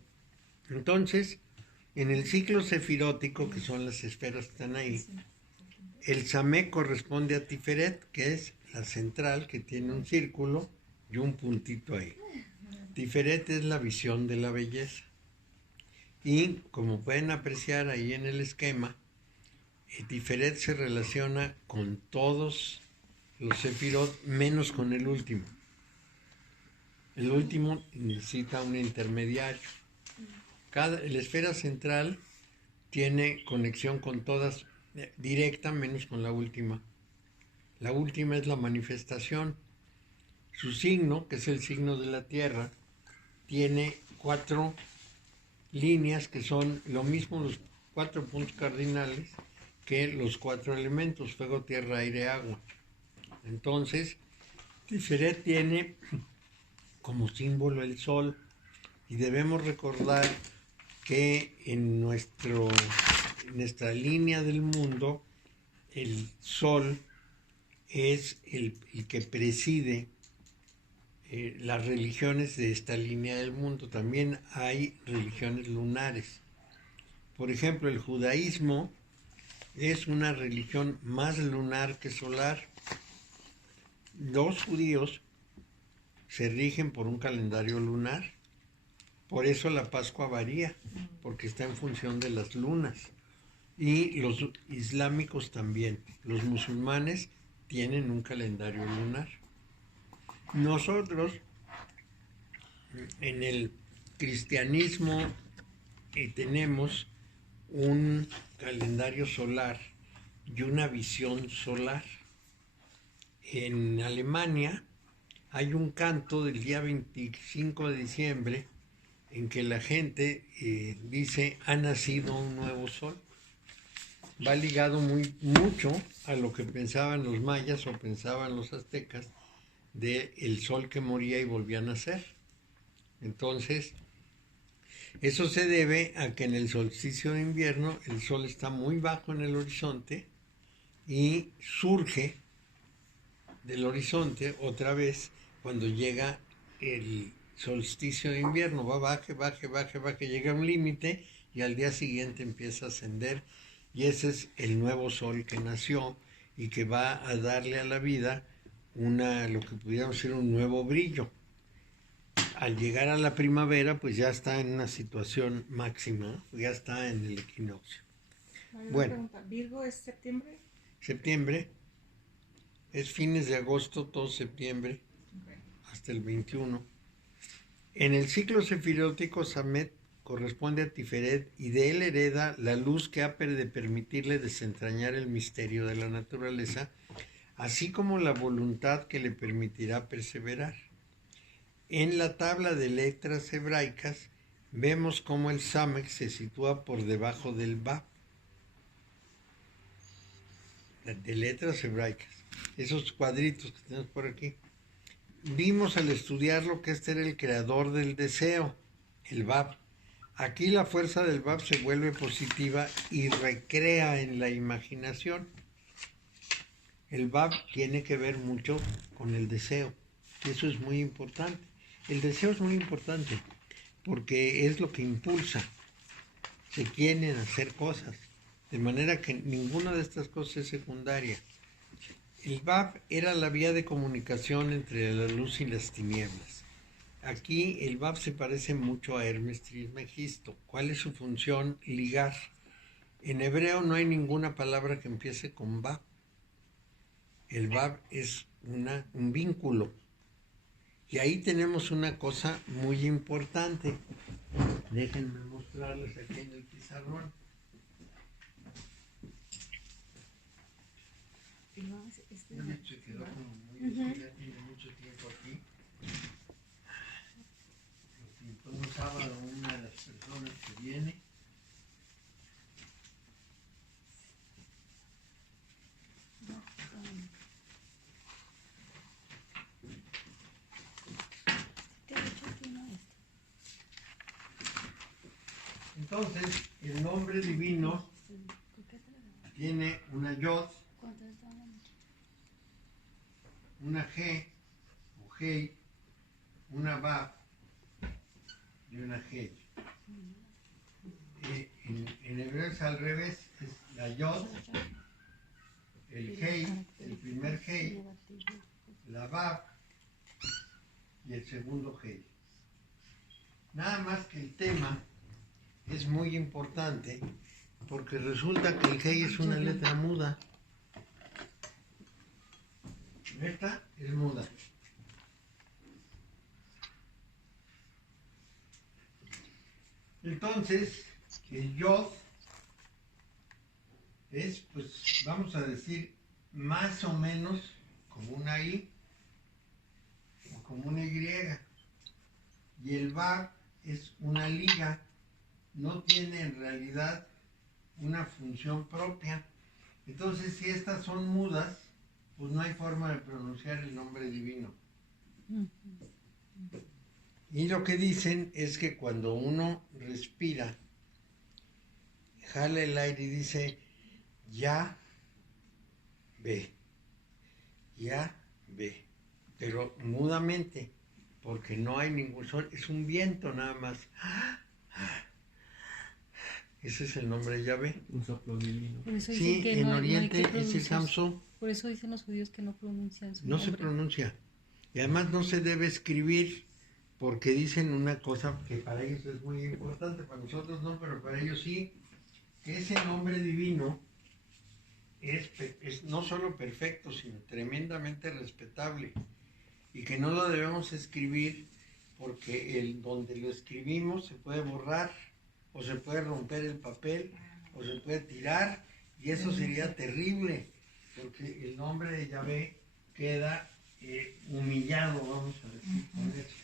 entonces, en el ciclo sefirótico, que son las esferas que están ahí, el Samej corresponde a Tiferet, que es la central, que tiene un círculo y un puntito ahí. Tiferet es la visión de la belleza. Y como pueden apreciar ahí en el esquema, Tiferet se relaciona con todos los sefirot, menos con el último. El último necesita un intermediario. La esfera central tiene conexión con todas directa, menos con la última. La última es la manifestación. Su signo, que es el signo de la Tierra, tiene 4 líneas que son lo mismo, los 4 puntos cardinales, que los 4 elementos, fuego, tierra, aire, agua. Entonces, Tiferet tiene como símbolo el sol, y debemos recordar que en nuestra línea del mundo, el sol es el que preside las religiones de esta línea del mundo. También hay religiones lunares. Por ejemplo, el judaísmo es una religión más lunar que solar. Los judíos se rigen por un calendario lunar. Por eso la Pascua varía, porque está en función de las lunas. Y los islámicos también. Los musulmanes tienen un calendario lunar. Nosotros, en el cristianismo, tenemos un calendario solar y una visión solar. En Alemania hay un canto del día 25 de diciembre en que la gente dice ha nacido un nuevo sol. Va ligado mucho a lo que pensaban los mayas o pensaban los aztecas de el sol que moría y volvía a nacer. Entonces, eso se debe a que en el solsticio de invierno el sol está muy bajo en el horizonte y surge del horizonte otra vez cuando llega el solsticio de invierno. Va baje, llega a un límite y al día siguiente empieza a ascender. Y ese es el nuevo sol que nació y que va a darle a la vida lo que pudiéramos decir un nuevo brillo. Al llegar a la primavera, pues ya está en una situación máxima, ya está en el equinoccio. Bueno. Pregunta, ¿Virgo es septiembre? Septiembre, es fines de agosto, todo septiembre, Okay. hasta el 21. En el ciclo sefirótico, Samet corresponde a Tiferet y de él hereda la luz que ha de permitirle desentrañar el misterio de la naturaleza, así como la voluntad que le permitirá perseverar. En la tabla de letras hebraicas vemos cómo el Samek se sitúa por debajo del Bab, de letras hebraicas, esos cuadritos que tenemos por aquí. Vimos al estudiarlo que este era el creador del deseo, el Bab. Aquí la fuerza del Bab se vuelve positiva y recrea en la imaginación. El Bab tiene que ver mucho con el deseo, y eso es muy importante. El deseo es muy importante porque es lo que impulsa. Se quieren hacer cosas, de manera que ninguna de estas cosas es secundaria. El Bab era la vía de comunicación entre la luz y las tinieblas. Aquí el Bab se parece mucho a Hermes Trismegisto. ¿Cuál es su función? Ligar. En hebreo no hay ninguna palabra que empiece con Bab. El Bab es un vínculo. Y ahí tenemos una cosa muy importante. Déjenme mostrarles aquí en el pizarrón. Se quedó como muy, ya tiene mucho tiempo aquí. Lo pintó un sábado una de las personas que viene. Entonces, el nombre divino tiene una Yod, una G o Hei, una Bab y una Hei. En hebreo es al revés, es la Yod, el Hei, el primer Hei, la Bab y el segundo Hei. Nada más que el tema es muy importante porque resulta que el Hei es una letra muda. Esta es muda. Entonces, el Yod es, pues, vamos a decir, más o menos como una I o como una Y. Y el Bab es una liga. No tiene en realidad una función propia. Entonces, si estas son mudas, pues no hay forma de pronunciar el nombre divino. Y lo que dicen es que cuando uno respira, jala el aire y dice, ya ve, pero mudamente, porque no hay ningún sol, es un viento nada más. Ese es el nombre de Yahvé. Un soplo divino. Por eso Sí, dicen que en no hay Oriente que es el Samsung. Por eso dicen los judíos que no pronuncian su No se nombre. pronuncia. Y además no se debe escribir porque dicen una cosa que para ellos es muy importante, para nosotros no, pero para ellos sí, que ese nombre divino es no solo perfecto, sino tremendamente respetable. Y que no lo debemos escribir porque donde lo escribimos se puede borrar, o se puede romper el papel, o se puede tirar, y eso sería terrible, porque el nombre de Yahvé queda humillado, vamos a decir, con eso.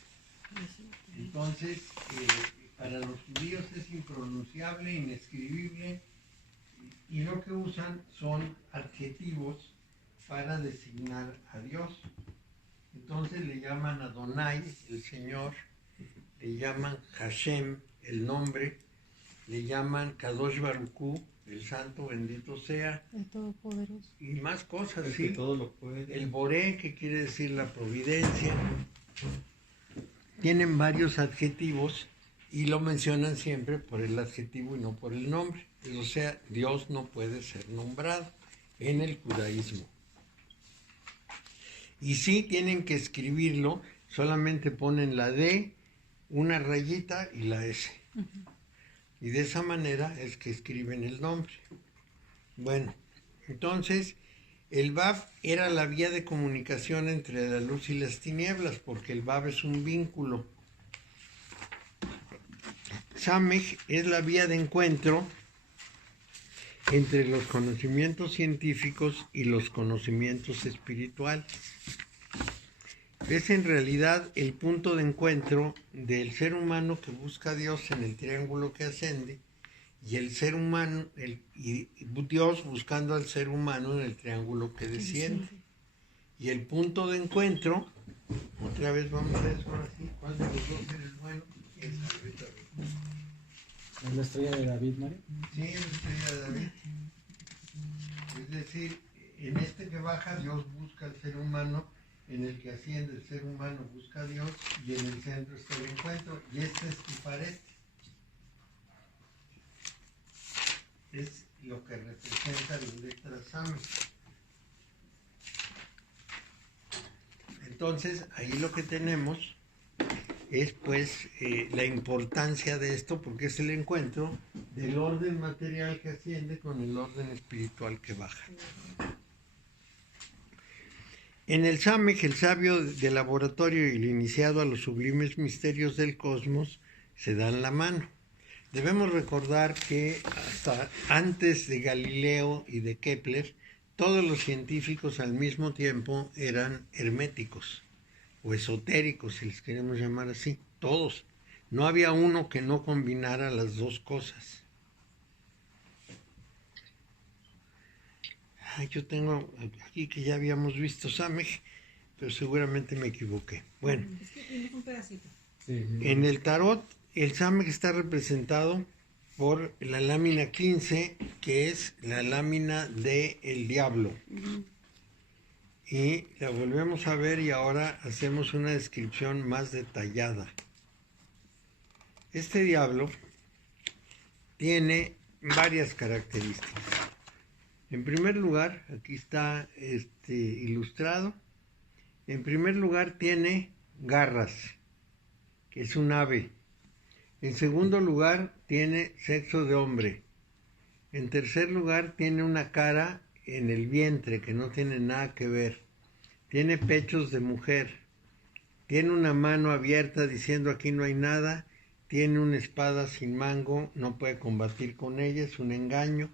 Entonces, para los judíos es impronunciable, inescribible, y lo que usan son adjetivos para designar a Dios. Entonces le llaman Adonai, el Señor, le llaman Hashem, el nombre, le llaman Kadosh Baruj Hu, el santo bendito sea, El Todopoderoso. y más cosas, El que sí. todo lo puede. El Boré, que quiere decir la providencia. Tienen varios adjetivos y lo mencionan siempre por el adjetivo y no por el nombre. O sea, Dios no puede ser nombrado en el judaísmo. Y si tienen que escribirlo, solamente ponen la D, una rayita y la S. Y de esa manera es que escriben el nombre. Bueno, entonces el Vav era la vía de comunicación entre la luz y las tinieblas, porque el Vav es un vínculo. Samej es la vía de encuentro entre los conocimientos científicos y los conocimientos espirituales. Es en realidad el punto de encuentro del ser humano que busca a Dios en el triángulo que ascende y el ser humano, y Dios buscando al ser humano en el triángulo que desciende. Y el punto de encuentro, otra vez vamos a eso ahora sí, ¿cuál de los dos es bueno? Esa, ahorita. ¿Es la estrella de David, Mario? Sí, es la estrella de David. Es decir, en este que baja Dios busca al ser humano, en el que asciende el ser humano busca a Dios y en el centro está el encuentro. Y este es Tifaret. Es lo que representa las letras Samej. Entonces, ahí lo que tenemos es pues la importancia de esto, porque es el encuentro del orden material que asciende con el orden espiritual que baja. En el Samej, el sabio de laboratorio y el iniciado a los sublimes misterios del cosmos se dan la mano. Debemos recordar que hasta antes de Galileo y de Kepler, todos los científicos al mismo tiempo eran herméticos o esotéricos, si les queremos llamar así, todos. No había uno que no combinara las dos cosas. Yo tengo aquí que ya habíamos visto Samej, pero seguramente me equivoqué. Bueno, Es que tienes un pedacito. Sí. en el tarot, el Samej está representado por la lámina 15, que es la lámina del diablo. Y la volvemos a ver y ahora hacemos una descripción más detallada. Este diablo tiene varias características. En primer lugar, aquí está ilustrado. En primer lugar tiene garras, que es un ave. En segundo lugar tiene sexo de hombre. En tercer lugar tiene una cara en el vientre que no tiene nada que ver. Tiene pechos de mujer. Tiene una mano abierta diciendo aquí no hay nada. Tiene una espada sin mango, no puede combatir con ella, es un engaño.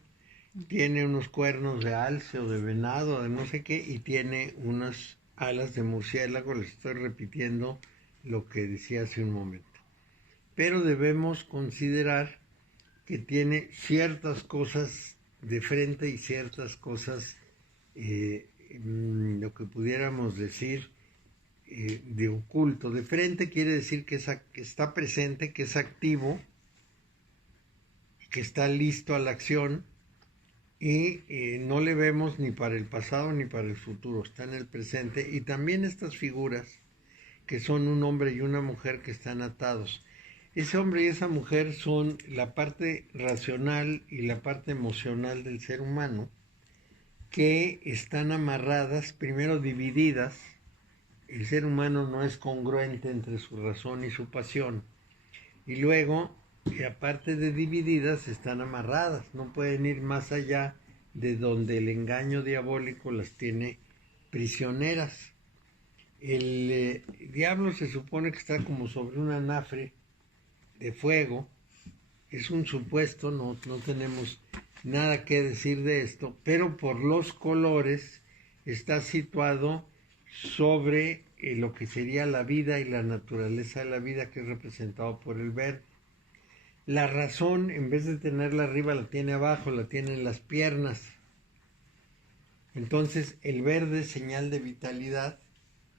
Tiene unos cuernos de alce o de venado, de no sé qué, y tiene unas alas de murciélago. Les estoy repitiendo lo que decía hace un momento. Pero debemos considerar que tiene ciertas cosas de frente y ciertas cosas, lo que pudiéramos decir, de oculto. De frente quiere decir que está presente, que es activo, que está listo a la acción. Y no le vemos ni para el pasado ni para el futuro, está en el presente. Y también estas figuras, que son un hombre y una mujer que están atados. Ese hombre y esa mujer son la parte racional y la parte emocional del ser humano, que están amarradas, primero divididas. El ser humano no es congruente entre su razón y su pasión. Y luego, que aparte de divididas, están amarradas, no pueden ir más allá de donde el engaño diabólico las tiene prisioneras. El diablo se supone que está como sobre un anafre de fuego. Es un supuesto, no tenemos nada que decir de esto, pero por los colores está situado sobre lo que sería la vida y la naturaleza de la vida, que es representado por el verde. La razón, en vez de tenerla arriba, la tiene abajo, la tiene en las piernas. Entonces, el verde es señal de vitalidad,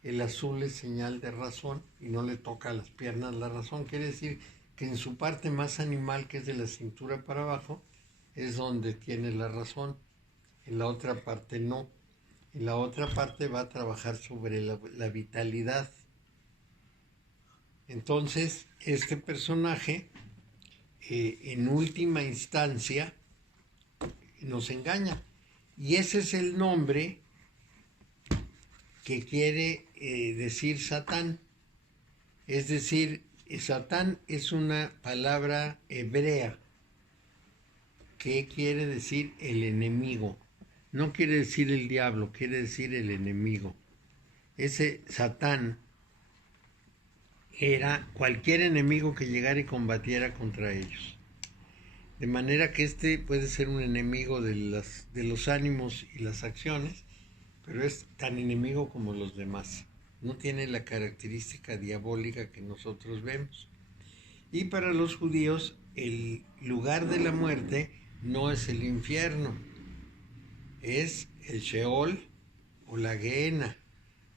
el azul es señal de razón, y no le toca a las piernas la razón. Quiere decir que en su parte más animal, que es de la cintura para abajo, es donde tiene la razón. En la otra parte no. En la otra parte va a trabajar sobre la vitalidad. Entonces, este personaje, en última instancia, nos engaña. Y ese es el nombre que quiere decir Satán. Es decir, Satán es una palabra hebrea que quiere decir el enemigo. No quiere decir el diablo, quiere decir el enemigo. Ese Satán era cualquier enemigo que llegara y combatiera contra ellos. De manera que este puede ser un enemigo de los ánimos y las acciones, pero es tan enemigo como los demás. No tiene la característica diabólica que nosotros vemos. Y para los judíos, el lugar de la muerte no es el infierno, es el Sheol o la Gehenna,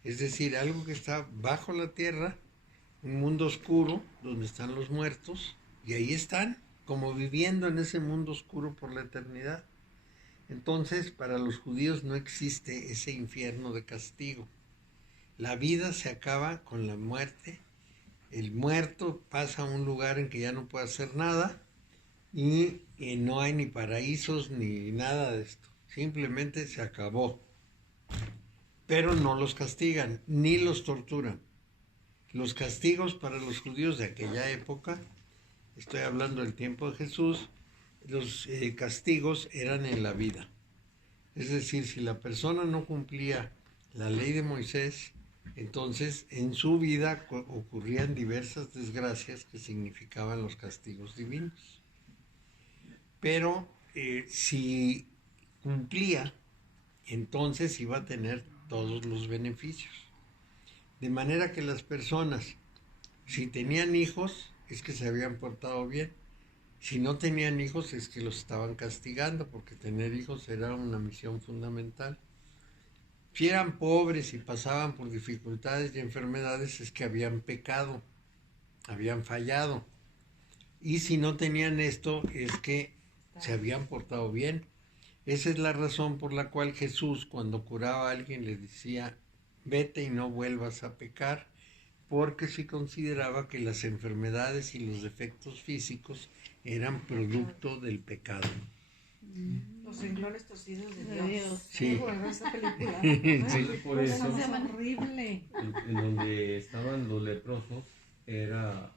es decir, algo que está bajo la tierra, un mundo oscuro donde están los muertos, y ahí están, como viviendo en ese mundo oscuro por la eternidad. Entonces, para los judíos no existe ese infierno de castigo. La vida se acaba con la muerte. El muerto pasa a un lugar en que ya no puede hacer nada y no hay ni paraísos ni nada de esto. Simplemente se acabó. Pero no los castigan ni los torturan. Los castigos para los judíos de aquella época, estoy hablando del tiempo de Jesús, los castigos eran en la vida. Es decir, si la persona no cumplía la ley de Moisés, entonces en su vida ocurrían diversas desgracias que significaban los castigos divinos. Pero si cumplía, entonces iba a tener todos los beneficios. De manera que las personas, si tenían hijos, es que se habían portado bien. Si no tenían hijos, es que los estaban castigando, porque tener hijos era una misión fundamental. Si eran pobres y pasaban por dificultades y enfermedades, es que habían pecado, habían fallado. Y si no tenían esto, es que se habían portado bien. Esa es la razón por la cual Jesús, cuando curaba a alguien, le decía, vete y no vuelvas a pecar, porque se consideraba que las enfermedades y los defectos físicos eran producto del pecado. Los renglones torcidos de De Dios. Dios. Sí. Qué buena esa película. Sí. Por eso, Es horrible. en donde estaban los leprosos, era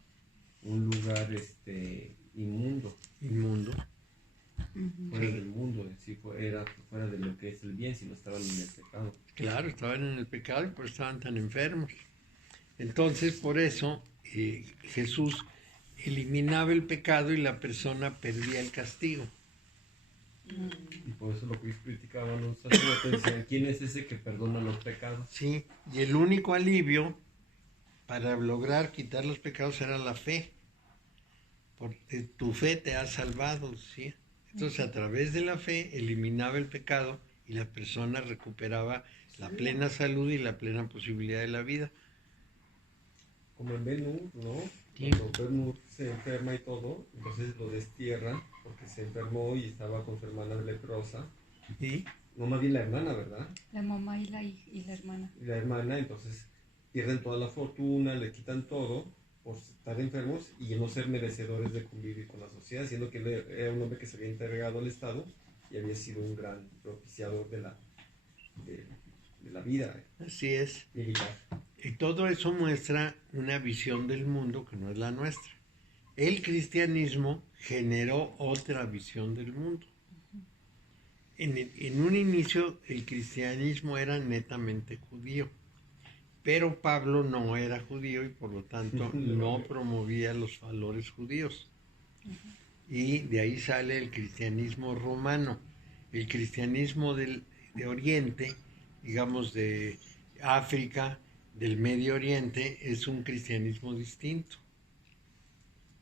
un lugar inmundo, Inmundo. fuera Sí. del mundo, era fuera de lo que es el bien, si no estaban en el pecado. Claro, estaban en el pecado y por eso estaban tan enfermos. Entonces, por eso, Jesús eliminaba el pecado y la persona perdía el castigo. Y por eso lo que criticaban los sacerdotes decían, ¿quién es ese que perdona los pecados? Sí, y el único alivio para lograr quitar los pecados era la fe, porque tu fe te ha salvado, ¿sí? Entonces, a través de la fe eliminaba el pecado y la persona recuperaba la plena salud y la plena posibilidad de la vida. Como en Ben-Hur, ¿no? Sí. Cuando Ben-Hur se enferma y todo, entonces lo destierran porque se enfermó y estaba con su hermana leprosa. ¿Sí? No, más bien la hermana, ¿verdad? La mamá y la hermana. Y la hermana, entonces pierden toda la fortuna, le quitan todo por estar enfermos y no ser merecedores de convivir con la sociedad, siendo que él era un hombre que se había entregado al Estado y había sido un gran propiciador de la vida Así es. militar. Y todo eso muestra una visión del mundo que no es la nuestra. El cristianismo generó otra visión del mundo. En un inicio el cristianismo era netamente judío, pero Pablo no era judío y por lo tanto no promovía los valores judíos. Y de ahí sale el cristianismo romano. El cristianismo de Oriente, digamos de África, del Medio Oriente, es un cristianismo distinto.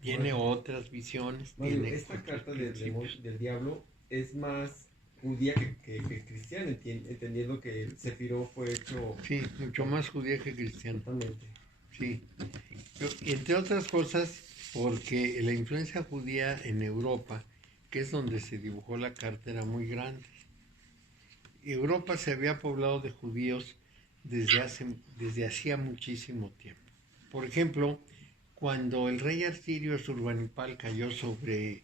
tiene otras visiones. Mario, Tiene esta otros carta principios. del diablo es más judía que cristiana, entendiendo que el Sefirot fue hecho Sí, mucho más judía que cristiana. totalmente. Sí. Pero, entre otras cosas, porque la influencia judía en Europa, que es donde se dibujó la carta, era muy grande. Europa se había poblado de judíos desde hacía muchísimo tiempo. Por ejemplo, cuando el rey asirio Asurbanipal cayó sobre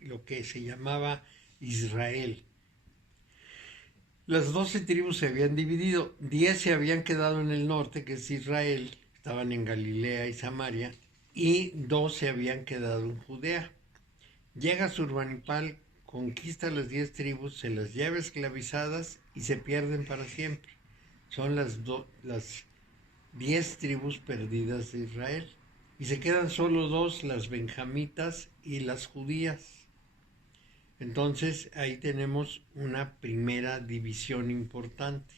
lo que se llamaba Israel, las 12 tribus se habían dividido, 10 se habían quedado en el norte, que es Israel, estaban en Galilea y Samaria, y 2 se habían quedado en Judea. Llega Asurbanipal, conquista las 10 tribus, se las lleva esclavizadas y se pierden para siempre. Son las 10 tribus perdidas de Israel. Y se quedan solo 2, las benjamitas y las judías. Entonces ahí tenemos una primera división importante.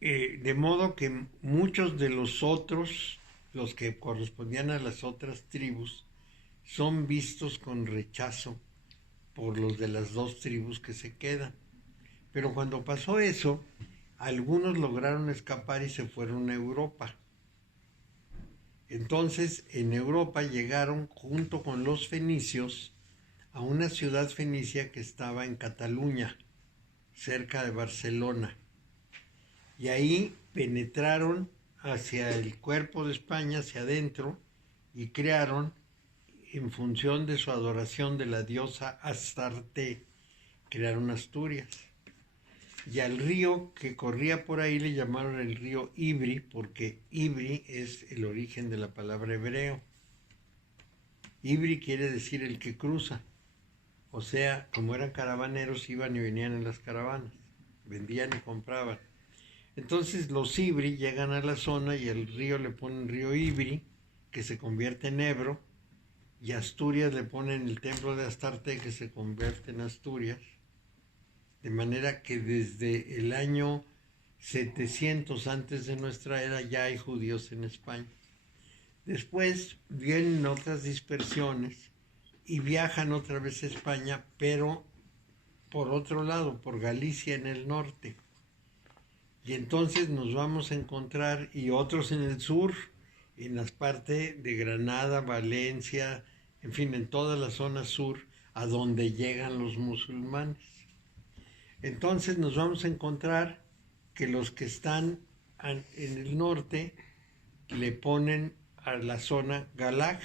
De modo que muchos de los otros, los que correspondían a las otras tribus, son vistos con rechazo por los de las 2 tribus que se quedan. Pero cuando pasó eso, algunos lograron escapar y se fueron a Europa. Entonces, en Europa llegaron junto con los fenicios a una ciudad fenicia que estaba en Cataluña, cerca de Barcelona. Y ahí penetraron hacia el cuerpo de España, hacia adentro, y crearon, en función de su adoración de la diosa Astarte, crearon Asturias. Y al río que corría por ahí le llamaron el río Ibri, porque Ibri es el origen de la palabra hebreo. Ibri quiere decir el que cruza. O sea, como eran caravaneros, iban y venían en las caravanas, vendían y compraban. Entonces los Ibri llegan a la zona y el río le ponen río Ibri, que se convierte en Ebro, y Asturias le ponen el templo de Astarte, que se convierte en Asturias. De manera que desde el año 700 antes de nuestra era ya hay judíos en España. Después vienen otras dispersiones y viajan otra vez a España, pero por otro lado, por Galicia en el norte. Y entonces nos vamos a encontrar, y otros en el sur, en las partes de Granada, Valencia, en fin, en toda la zona sur, a donde llegan los musulmanes. Entonces nos vamos a encontrar que los que están en el norte le ponen a la zona Galag,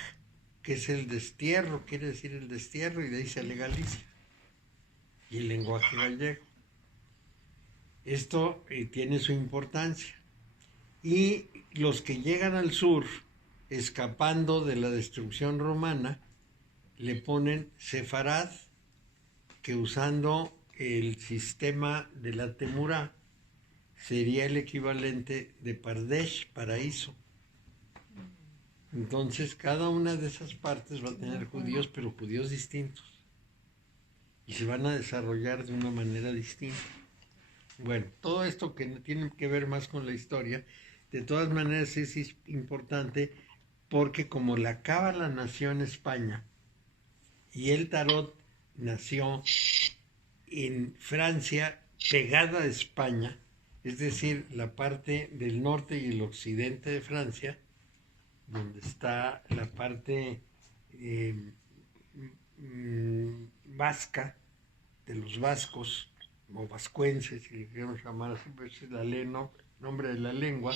que es el destierro, quiere decir el destierro, y de ahí sale Galicia, y el lenguaje gallego. Esto tiene su importancia. Y los que llegan al sur, escapando de la destrucción romana, le ponen Sefarad, que usando el sistema de la Temurá sería el equivalente de Pardesh, paraíso. Entonces cada una de esas partes va a tener judíos, pero judíos distintos, y se van a desarrollar de una manera distinta. Bueno, todo esto que no tiene que ver más con la historia, de todas maneras es importante, porque como la Cábala nació en España y el Tarot nació en Francia, pegada a España, es decir, la parte del norte y el occidente de Francia, donde está la parte vasca, de los vascos, o vascuenses, si le queremos llamar así, pues es el nombre de la lengua.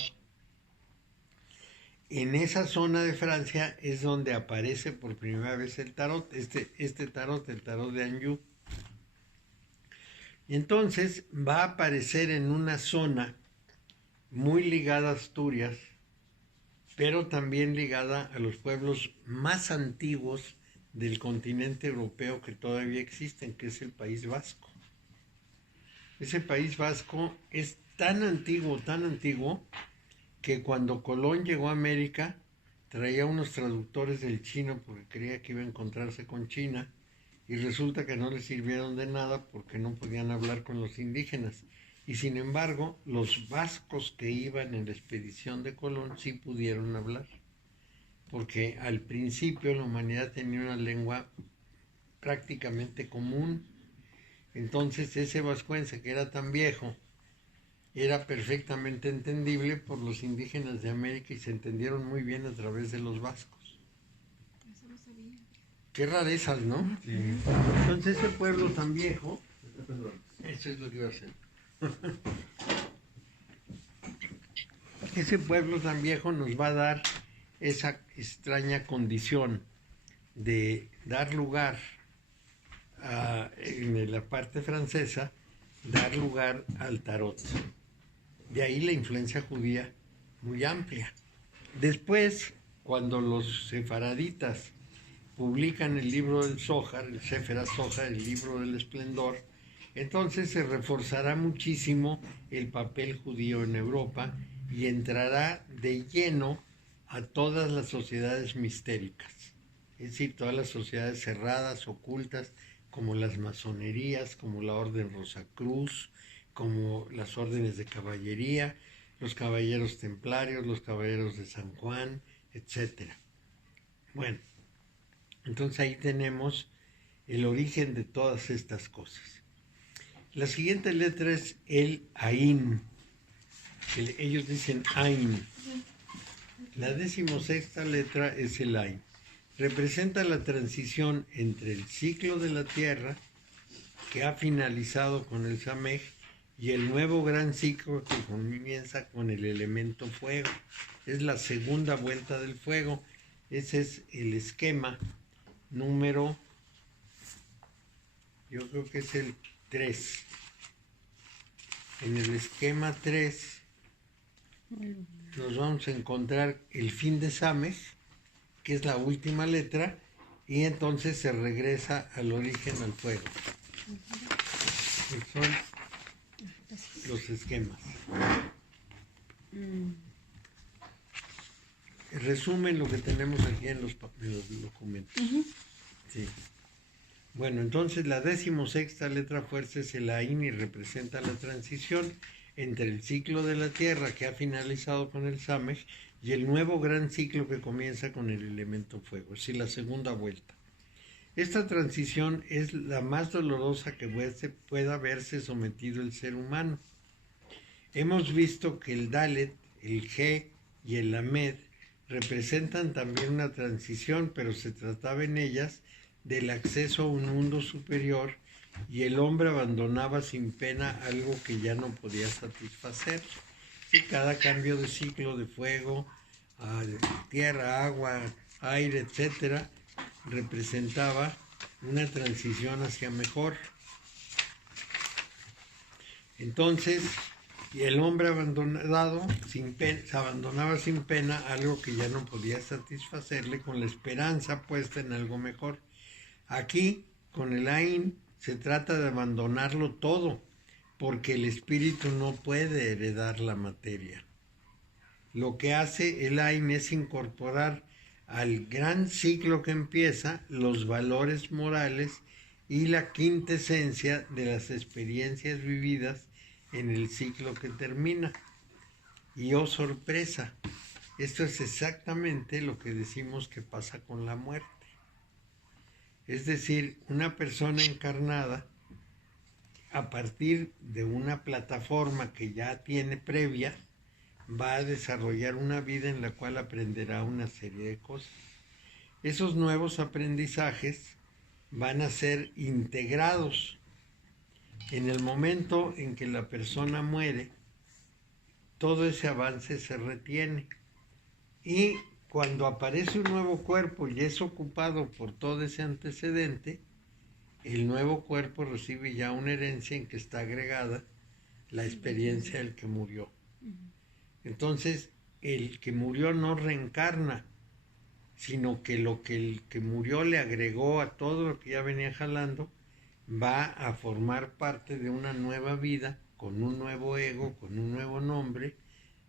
En esa zona de Francia es donde aparece por primera vez el tarot, este tarot, el tarot de Anjou. Entonces va a aparecer en una zona muy ligada a Asturias, pero también ligada a los pueblos más antiguos del continente europeo que todavía existen, que es el País Vasco. Ese País Vasco es tan antiguo, que cuando Colón llegó a América, traía unos traductores del chino porque creía que iba a encontrarse con China, y resulta que no les sirvieron de nada porque no podían hablar con los indígenas. Y sin embargo, los vascos que iban en la expedición de Colón sí pudieron hablar. porque al principio la humanidad tenía una lengua prácticamente común. Entonces ese vascuence que era tan viejo era perfectamente entendible por los indígenas de América y se entendieron muy bien a través de los vascos. Eso lo sabía. Qué rarezas, ¿no? Sí. Entonces ese pueblo tan viejo, eso es lo que iba a hacer. Ese pueblo tan viejo nos va a dar esa extraña condición de dar lugar en la parte francesa, dar lugar al tarot. De ahí la influencia judía muy amplia. Después, cuando los sefaraditas publican el libro del Zohar, el Sefer HaZohar, el libro del esplendor, entonces se reforzará muchísimo el papel judío en Europa y entrará de lleno a todas las sociedades mistéricas, es decir, todas las sociedades cerradas, ocultas, como las masonerías, como la Orden Rosacruz, como las órdenes de caballería, los caballeros templarios, los caballeros de San Juan, etc. Bueno, entonces ahí tenemos el origen de todas estas cosas. La siguiente letra es el Ain. Ellos dicen Ain. La 16ª letra es el Ain. Representa la transición entre el ciclo de la Tierra, que ha finalizado con el Samej, y el nuevo gran ciclo que comienza con el elemento fuego. Es la segunda vuelta del fuego. Ese es el esquema número, yo creo que es el 3. En el esquema 3 nos vamos a encontrar el fin de Samej, que es la última letra, y entonces se regresa al origen, al fuego. Estos son los esquemas. Resumen lo que tenemos aquí en los documentos. Sí. Bueno, entonces la 16ª letra fuerza es el Ain y representa la transición entre el ciclo de la Tierra, que ha finalizado con el Samej, y el nuevo gran ciclo que comienza con el elemento fuego, es decir, la segunda vuelta. Esta transición es la más dolorosa que pueda verse sometido el ser humano. Hemos visto que el Dalet, el G y el Lamed representan también una transición, pero se trataba en ellas del acceso a un mundo superior, y el hombre abandonaba sin pena algo que ya no podía satisfacer. Y cada cambio de ciclo de fuego, de tierra, agua, aire, etcétera, representaba una transición hacia mejor. Entonces, y el hombre abandonaba sin pena algo que ya no podía satisfacerle, con la esperanza puesta en algo mejor. Aquí, con el Ain, se trata de abandonarlo todo, porque el espíritu no puede heredar la materia. Lo que hace el Ain es incorporar al gran ciclo que empieza los valores morales y la quintesencia de las experiencias vividas en el ciclo que termina. Y oh sorpresa, esto es exactamente lo que decimos que pasa con la muerte. Es decir, una persona encarnada, a partir de una plataforma que ya tiene previa, va a desarrollar una vida en la cual aprenderá una serie de cosas. Esos nuevos aprendizajes van a ser integrados. En el momento en que la persona muere, todo ese avance se retiene. Y cuando aparece un nuevo cuerpo y es ocupado por todo ese antecedente, el nuevo cuerpo recibe ya una herencia en que está agregada la experiencia del que murió. Entonces, el que murió no reencarna, sino que lo que el que murió le agregó a todo lo que ya venía jalando, va a formar parte de una nueva vida, con un nuevo ego, con un nuevo nombre,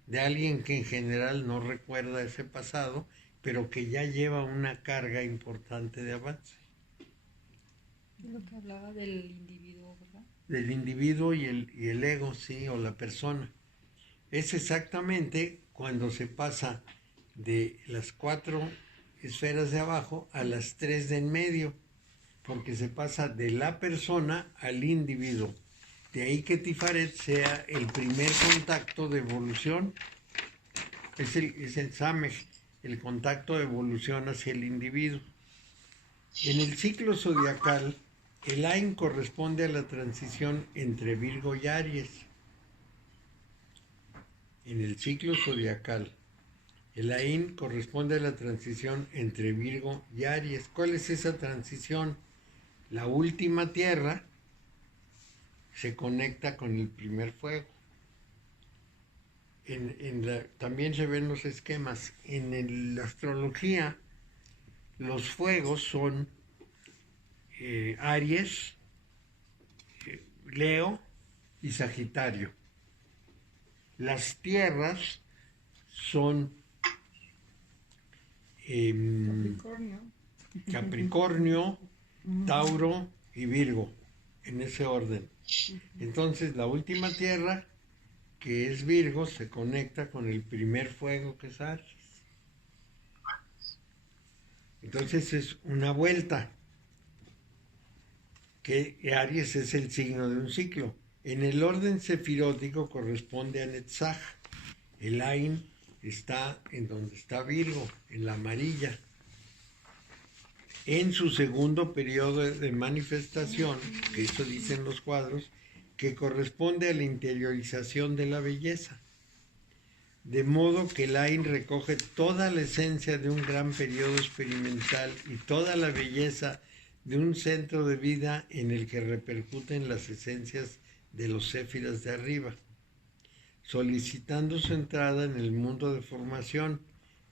de alguien que en general no recuerda ese pasado, pero que ya lleva una carga importante de avance. Es lo que hablaba del individuo, ¿verdad? Del individuo y el ego, sí, o la persona. Es exactamente cuando se pasa de las 4 esferas de abajo a las 3 de en medio, porque se pasa de la persona al individuo. De ahí que Tifaret sea el primer contacto de evolución, es el Samej, el contacto de evolución hacia el individuo. En el ciclo zodiacal, el Ain corresponde a la transición entre Virgo y Aries. En el ciclo zodiacal, el Ain corresponde a la transición entre Virgo y Aries. ¿Cuál es esa transición? La última tierra se conecta con el primer fuego. También se ven los esquemas. En la astrología, los fuegos son Aries, Leo y Sagitario. Las tierras son Capricornio, Tauro y Virgo, en ese orden. Entonces la última tierra, que es Virgo, se conecta con el primer fuego, que es Aries. Entonces es una vuelta, que Aries es el signo de un ciclo. En el orden sefirótico corresponde a Netzach. El Ain está en donde está Virgo, en la amarilla. En su segundo periodo de manifestación, que eso dicen los cuadros, que corresponde a la interiorización de la belleza. De modo que el Ain recoge toda la esencia de un gran periodo experimental y toda la belleza de un centro de vida en el que repercuten las esencias de los céfiras de arriba, solicitando su entrada en el mundo de formación,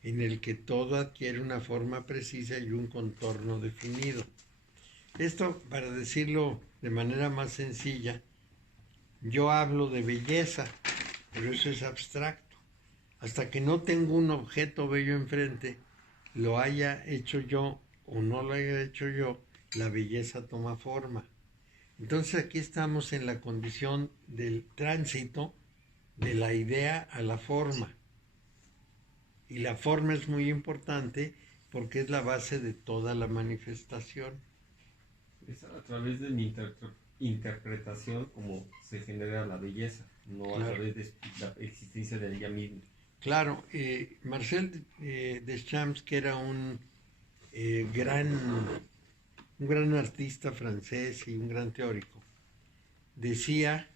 en el que todo adquiere una forma precisa y un contorno definido. Esto, para decirlo de manera más sencilla, yo hablo de belleza, pero eso es abstracto. Hasta que no tengo un objeto bello enfrente, lo haya hecho yo o no lo haya hecho yo, la belleza toma forma. Entonces aquí estamos en la condición del tránsito de la idea a la forma. Y la forma es muy importante porque es la base de toda la manifestación. Es a través de mi interpretación como se genera la belleza, no Claro. a través de la existencia de ella misma. Claro, Marcel Deschamps, que era un gran artista francés y un gran teórico, decía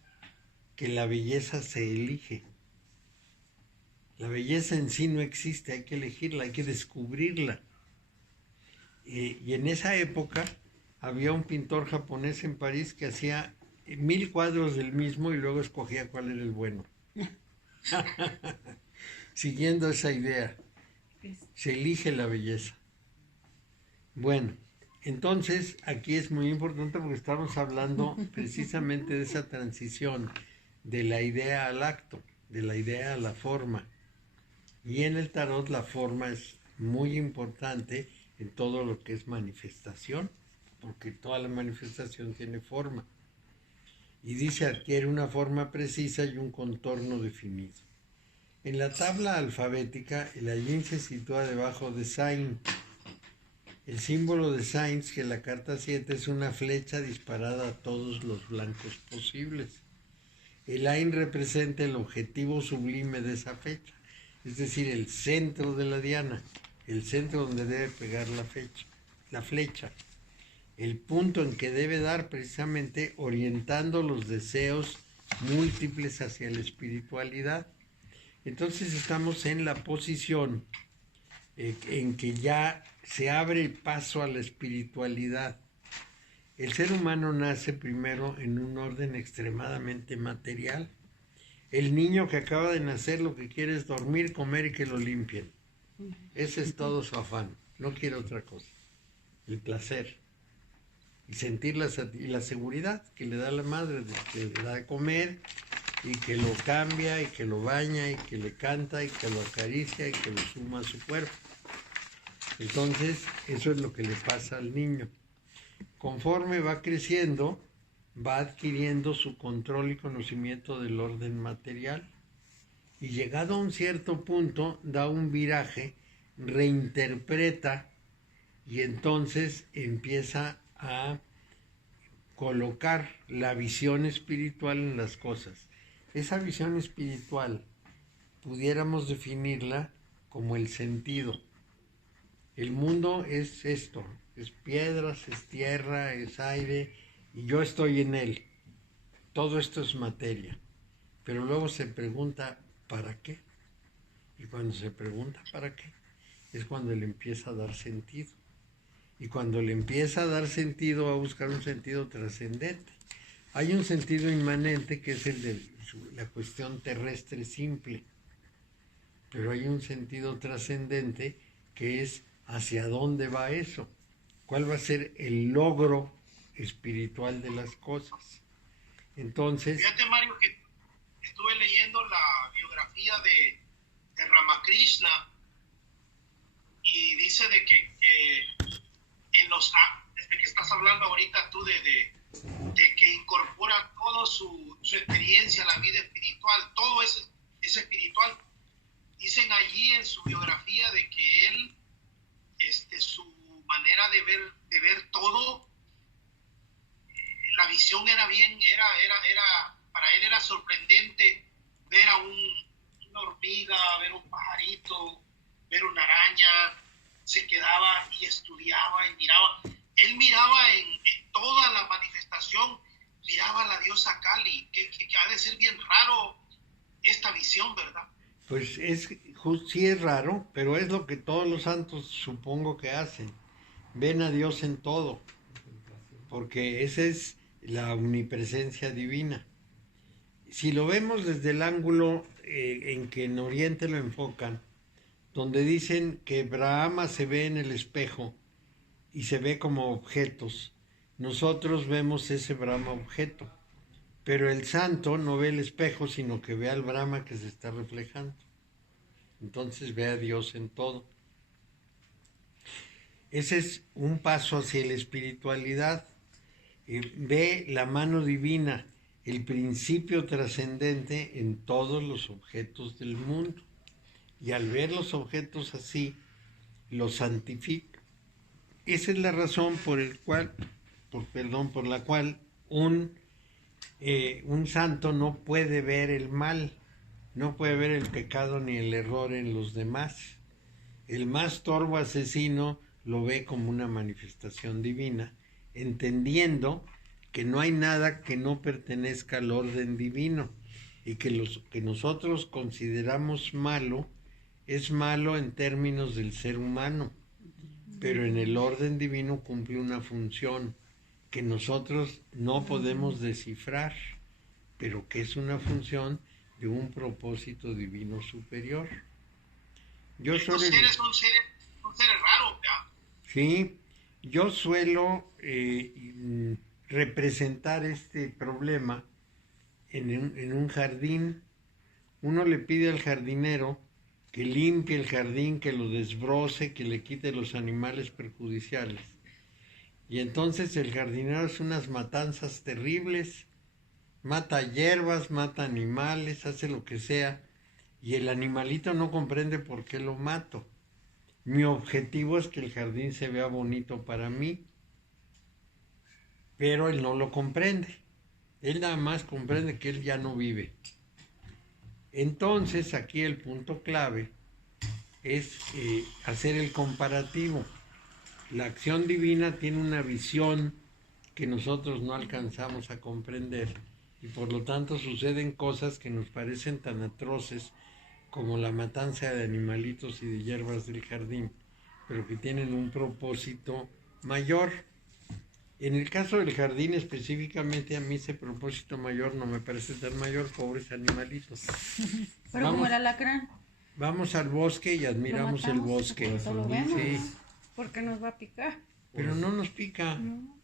que la belleza se elige. La belleza en sí no existe, hay que elegirla, hay que descubrirla. Y en esa época había un pintor japonés en París que hacía 1000 cuadros del mismo y luego escogía cuál era el bueno. Siguiendo esa idea, se elige la belleza. Bueno, entonces aquí es muy importante porque estamos hablando precisamente de esa transición de la idea al acto, de la idea a la forma. Y en el tarot la forma es muy importante en todo lo que es manifestación, porque toda la manifestación tiene forma. Y dice, adquiere una forma precisa y un contorno definido. En la tabla alfabética, el Ayin se sitúa debajo de Zain. El símbolo de Zain, que la carta 7 es una flecha disparada a todos los blancos posibles. El Ain representa el objetivo sublime de esa fecha, es decir, el centro de la diana, el centro donde debe pegar la flecha, el punto en que debe dar precisamente orientando los deseos múltiples hacia la espiritualidad. Entonces estamos en la posición en que ya se abre el paso a la espiritualidad. El ser humano nace primero en un orden extremadamente material. El niño que acaba de nacer lo que quiere es dormir, comer y que lo limpien. Ese es todo su afán, no quiere otra cosa. El placer y sentir la seguridad que le da la madre, que le da de comer y que lo cambia y que lo baña y que le canta y que lo acaricia y que lo suma a su cuerpo. Entonces, eso es lo que le pasa al niño. Conforme va creciendo, va adquiriendo su control y conocimiento del orden material. Y llegado a un cierto punto, da un viraje reinterpreta y entonces empieza a colocar la visión espiritual en las cosas. Esa visión espiritual pudiéramos definirla como el sentido. El mundo es esto, es piedras, es tierra, es aire, y yo estoy en él. Todo esto es materia. Pero luego se pregunta, ¿para qué? Y cuando se pregunta ¿para qué? Es cuando le empieza a dar sentido. Y cuando le empieza a dar sentido, a buscar un sentido trascendente. Hay un sentido inmanente que es el de la cuestión terrestre simple. Pero hay un sentido trascendente que es hacia dónde va eso. ¿Cuál va a ser el logro espiritual de las cosas? Entonces... Fíjate, Mario, que estuve leyendo la biografía de Ramakrishna y dice de que en los actos que estás hablando ahorita tú de que incorpora toda su experiencia a la vida espiritual, todo es espiritual. Dicen allí en su biografía de que él, su manera de ver todo, la visión era para él era sorprendente ver a una hormiga, ver un pajarito, ver una araña, se quedaba y estudiaba y miraba. Él miraba en toda la manifestación, miraba a la diosa Kali, que ha de ser bien raro esta visión, ¿verdad? Pues sí es raro, pero es lo que todos los santos supongo que hacen. Ven a Dios en todo, porque esa es la omnipresencia divina. Si lo vemos desde el ángulo en que en Oriente lo enfocan, donde dicen que Brahma se ve en el espejo y se ve como objetos, nosotros vemos ese Brahma objeto, pero el santo no ve el espejo, sino que ve al Brahma que se está reflejando. Entonces ve a Dios en todo. Ese es un paso hacia la espiritualidad. Ve la mano divina, el principio trascendente en todos los objetos del mundo. Y al ver los objetos así, los santifica. Esa es la razón por la cual un santo no puede ver el mal, no puede ver el pecado ni el error en los demás. El más torvo asesino lo ve como una manifestación divina, entendiendo que no hay nada que no pertenezca al orden divino y que lo que nosotros consideramos malo es malo en términos del ser humano, pero en el orden divino cumple una función que nosotros no podemos descifrar, pero que es una función de un propósito divino superior. Estos seres son seres raros, ¿ya? Sí, yo suelo representar este problema en un jardín. Uno le pide al jardinero que limpie el jardín, que lo desbroce, que le quite los animales perjudiciales. Y entonces el jardinero hace unas matanzas terribles, mata hierbas, mata animales, hace lo que sea, y el animalito no comprende por qué lo mato. Mi objetivo es que el jardín se vea bonito para mí, pero él no lo comprende. Él nada más comprende que él ya no vive. Entonces aquí el punto clave es hacer el comparativo. La acción divina tiene una visión que nosotros no alcanzamos a comprender y por lo tanto suceden cosas que nos parecen tan atroces como la matanza de animalitos y de hierbas del jardín, pero que tienen un propósito mayor. En el caso del jardín específicamente, a mí ese propósito mayor no me parece tan mayor, pobres animalitos. Pero como el alacrán. Vamos al bosque y admiramos el bosque. Lo vemos, Sí, porque nos va a picar. pero no nos pica. No.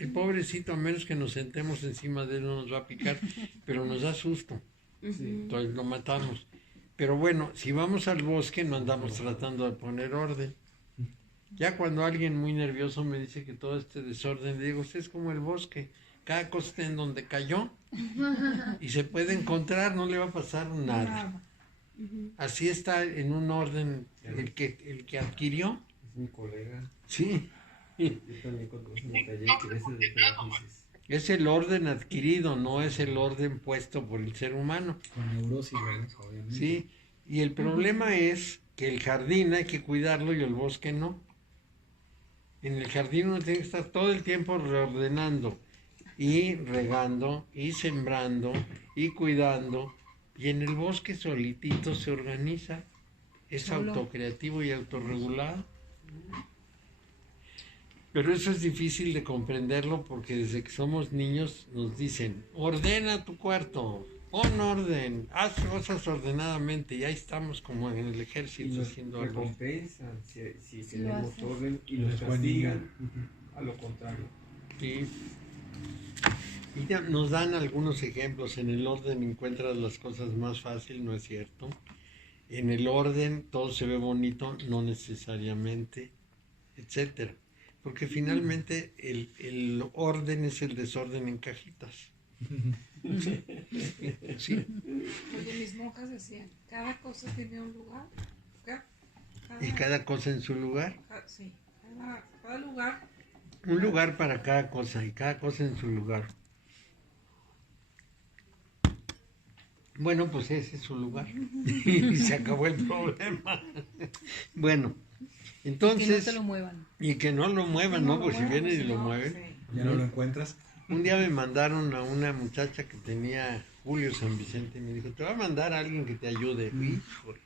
El pobrecito, a menos que nos sentemos encima de él, no nos va a picar, pero nos da susto. Entonces lo matamos. Pero bueno, si vamos al bosque no andamos tratando de poner orden. Ya cuando alguien muy nervioso me dice que todo este desorden, le digo, usted es como el bosque, cada cosa está en donde cayó y se puede encontrar, no le va a pasar nada. Así está en un orden el que adquirió. Es mi colega. Sí. Yo también conozco un taller que ves desde Tenacises. Es el orden adquirido, no es el orden puesto por el ser humano. Con neurosis, ¿verdad? Obviamente. Sí. Y el problema es que el jardín hay que cuidarlo y el bosque no. En el jardín uno tiene que estar todo el tiempo reordenando y regando y sembrando y cuidando. Y en el bosque solitito se organiza. Es Solo. autocreativo y autorregulado. Pero eso es difícil de comprenderlo porque desde que somos niños nos dicen, ordena tu cuarto, pon orden, haz cosas ordenadamente. Y ahí estamos como en el Y ejército nos haciendo algo. recompensan si Si lo tenemos haces. orden y Eres nos buen niño. castigan a lo contrario. Sí. Y ya nos dan algunos ejemplos. En el orden encuentras las cosas más fácil, ¿no es cierto? En el orden todo se ve bonito, no necesariamente, etcétera. Porque finalmente el orden es el desorden en cajitas. Sí. Oye, mis monjas decían, cada cosa tiene un lugar. Y cada cosa en su lugar. Sí, cada lugar. Un lugar para cada cosa y cada cosa en su lugar. Bueno, pues ese es su lugar. Y se acabó el problema. Bueno, Que no entonces... te lo muevan. Y que no lo muevan, ¿no? Pues si vienen y lo mueven. Sí. ¿Ya no lo encuentras? Un día me mandaron a una muchacha que tenía Julio San Vicente y me dijo, te va a mandar a alguien que te ayude. Híjole.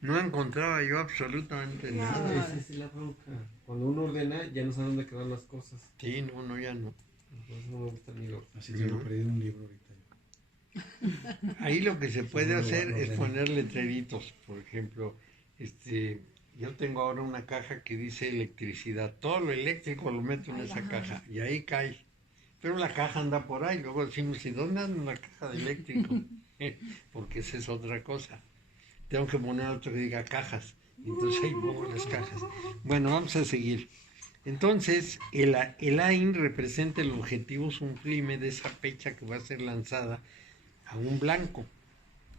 No encontraba yo absolutamente nada. Esa es la bronca. Cuando uno ordena, ya no sabe dónde quedan las cosas. Sí, no, ya no. Entonces no me gusta ni lo. Así que me he perdido un libro ahorita. Ahí lo que se puede no, hacer no, es no. poner letreritos. Por ejemplo, yo tengo ahora una caja que dice electricidad. Todo lo eléctrico lo meto en esa caja y ahí cae. Pero la caja anda por ahí. Luego decimos, ¿y dónde anda la caja de eléctrico? Porque esa es otra cosa. Tengo que poner otro que diga cajas. Entonces ahí pongo las cajas. Bueno, vamos a seguir. Entonces, el AIN representa el objetivo sublime de esa fecha que va a ser lanzada a un blanco.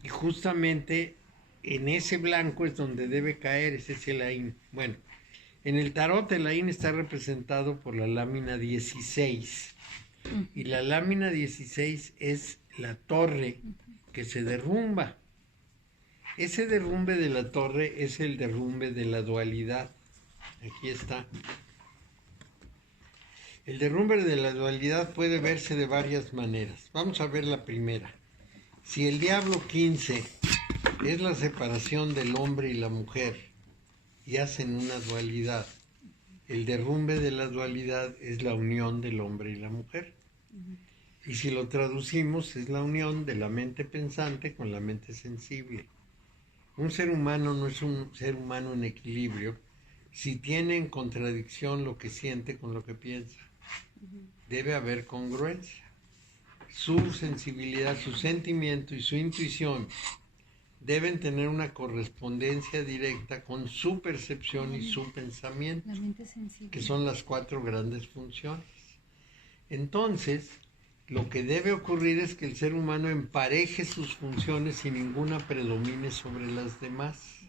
Y justamente en ese blanco es donde debe caer, ese es el AIN. Bueno, en el tarot el AIN está representado por la lámina 16. Y la lámina 16 es la torre que se derrumba. Ese derrumbe de la torre es el derrumbe de la dualidad. Aquí está. El derrumbe de la dualidad puede verse de varias maneras. Vamos a ver la primera. Si el diablo 15 es la separación del hombre y la mujer y hacen una dualidad, el derrumbe de la dualidad es la unión del hombre y la mujer. Y si lo traducimos, es la unión de la mente pensante con la mente sensible. Un ser humano no es un ser humano en equilibrio si tiene en contradicción lo que siente con lo que piensa. Debe haber congruencia. Su sensibilidad, su sentimiento y su intuición deben tener una correspondencia directa con su percepción y su pensamiento, La mente sensible. que son las 4 grandes funciones. Entonces, lo que debe ocurrir es que el ser humano empareje sus funciones y ninguna predomine sobre las demás.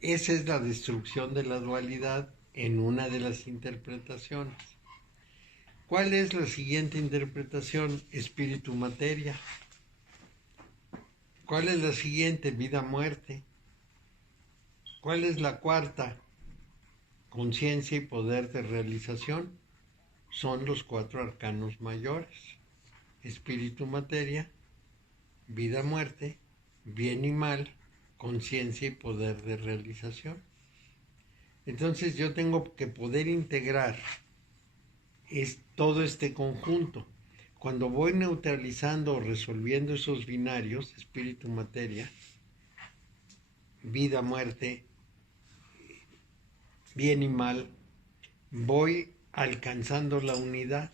Esa es la destrucción de la dualidad en una de las interpretaciones. ¿Cuál es la siguiente interpretación? Espíritu-materia. ¿Cuál es la siguiente? Vida-muerte. ¿Cuál es la cuarta? Conciencia y poder de realización. Son los 4 arcanos mayores. Espíritu-materia, vida-muerte, bien y mal, conciencia y poder de realización. Entonces yo tengo que poder integrar todo este conjunto. Cuando voy neutralizando o resolviendo esos binarios, espíritu-materia, vida-muerte, bien y mal, voy alcanzando la unidad.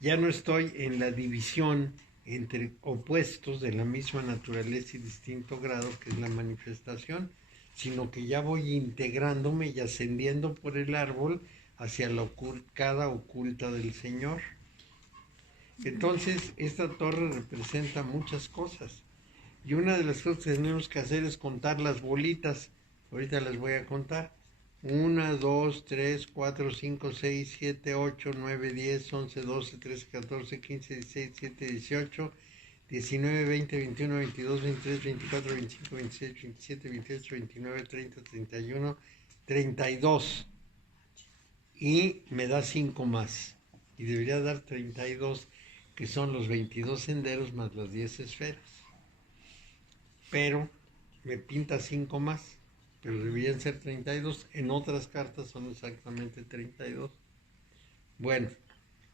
Ya no estoy en la división entre opuestos de la misma naturaleza y distinto grado que es la manifestación, sino que ya voy integrándome y ascendiendo por el árbol hacia la cada oculta del Señor. Entonces, esta torre representa muchas cosas. Y una de las cosas que tenemos que hacer es contar las bolitas. Ahorita las voy a contar. 1, 2, 3, 4, 5, 6, 7, 8, 9, 10, 11, 12, 13, 14, 15, 16, 17, 18, 19, 20, 21, 22, 23, 24, 25, 26, 27, 28, 29, 30, 31, 32. Y me da 5 más. Y debería dar 32, que son los 22 senderos más las 10 esferas. Pero me pinta 5 más, pero deberían ser 32. En otras cartas son exactamente 32. Bueno,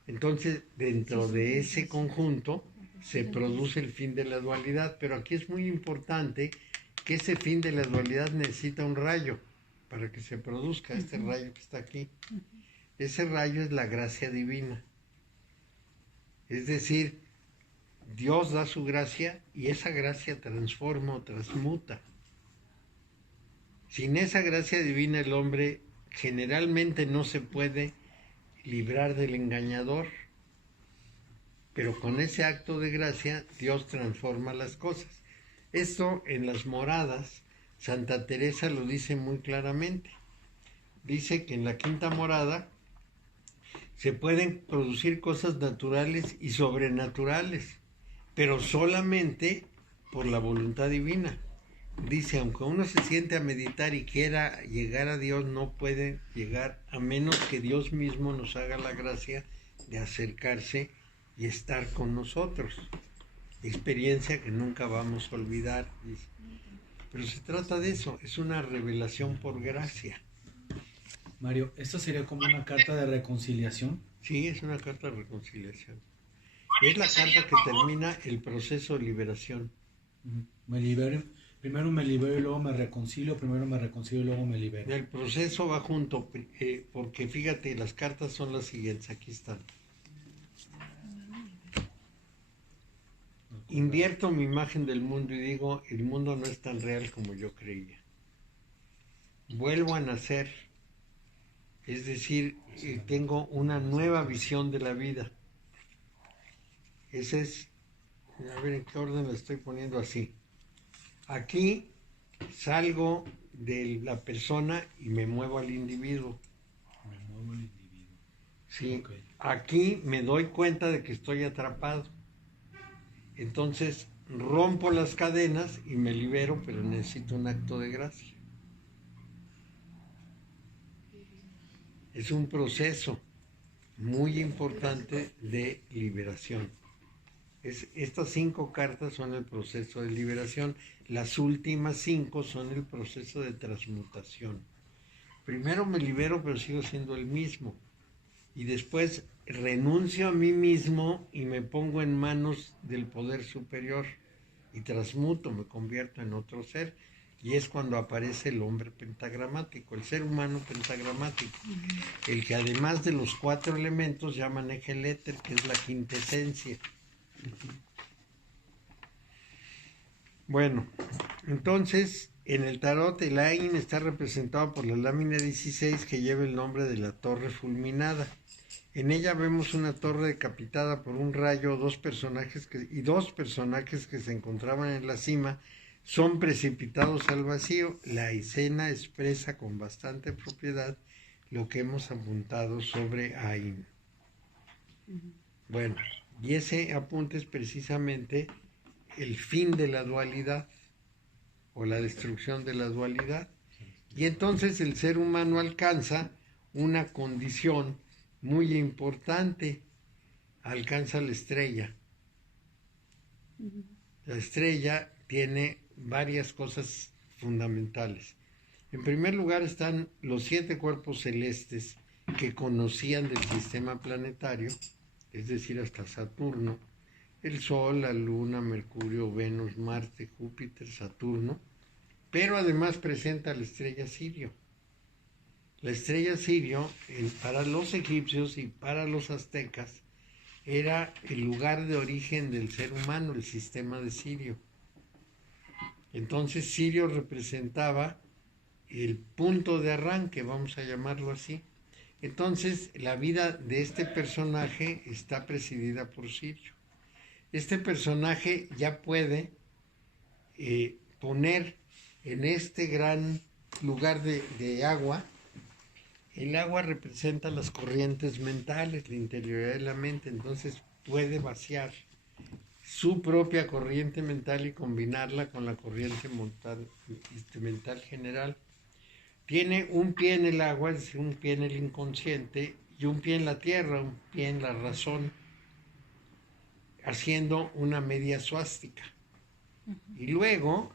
entonces dentro de ese conjunto se produce el fin de la dualidad, pero aquí es muy importante que ese fin de la dualidad necesita un rayo para que se produzca este rayo que está aquí. Ese rayo es la gracia divina. Es decir, Dios da su gracia y esa gracia transforma o transmuta. Sin esa gracia divina el hombre generalmente no se puede librar del engañador, pero con ese acto de gracia Dios transforma las cosas. Esto en las moradas, Santa Teresa lo dice muy claramente. Dice que en la quinta morada se pueden producir cosas naturales y sobrenaturales, pero solamente por la voluntad divina. Dice, aunque uno se siente a meditar y quiera llegar a Dios, no puede llegar a menos que Dios mismo nos haga la gracia de acercarse y estar con nosotros. Experiencia que nunca vamos a olvidar. Dice. Pero se trata de eso, es una revelación por gracia. Mario, ¿esto sería como una carta de reconciliación? Sí, es una carta de reconciliación. Es la carta que termina el proceso de liberación. Me libero, primero me libero y luego me reconcilio, primero me reconcilio y luego me libero. El proceso va junto, porque fíjate, las cartas son las siguientes, aquí están. Invierto mi imagen del mundo y digo, el mundo no es tan real como yo creía. Vuelvo a nacer, es decir, tengo una nueva visión de la vida. Ese es, a ver en qué orden lo estoy poniendo así. Aquí salgo de la persona y me muevo al individuo. Me muevo al individuo. Sí, Okay. Aquí me doy cuenta de que estoy atrapado. Entonces rompo las cadenas y me libero, pero necesito un acto de gracia. Es un proceso muy importante de liberación. Estas 5 cartas son el proceso de liberación. Las últimas 5 son el proceso de transmutación. Primero me libero, pero sigo siendo el mismo. Y después renuncio a mí mismo y me pongo en manos del poder superior. Y transmuto, me convierto en otro ser. Y es cuando aparece el hombre pentagramático, el ser humano pentagramático. El que además de los 4 elementos ya maneja el éter, que es la quintesencia. Bueno, entonces en el tarot el Ain está representado por la lámina 16 que lleva el nombre de la torre fulminada. En ella vemos una torre decapitada por un rayo, dos personajes que se encontraban en la cima son precipitados al vacío. La escena expresa con bastante propiedad lo que hemos apuntado sobre Ain. Bueno, y ese apunte es precisamente el fin de la dualidad o la destrucción de la dualidad. Y entonces el ser humano alcanza una condición muy importante, alcanza la estrella. La estrella tiene varias cosas fundamentales. En primer lugar están los 7 cuerpos celestes que conocían del sistema planetario, es decir, hasta Saturno, el Sol, la Luna, Mercurio, Venus, Marte, Júpiter, Saturno, pero además presenta la estrella Sirio. La estrella Sirio, para los egipcios y para los aztecas, era el lugar de origen del ser humano, el sistema de Sirio. Entonces Sirio representaba el punto de arranque, vamos a llamarlo así. Entonces la vida de este personaje está presidida por Sirio. Este personaje ya puede poner en este gran lugar de agua. El agua representa las corrientes mentales, la interioridad de la mente, entonces puede vaciar su propia corriente mental y combinarla con la corriente mental general. Tiene un pie en el agua, es decir, un pie en el inconsciente, y un pie en la tierra, un pie en la razón, haciendo una media suástica. Y luego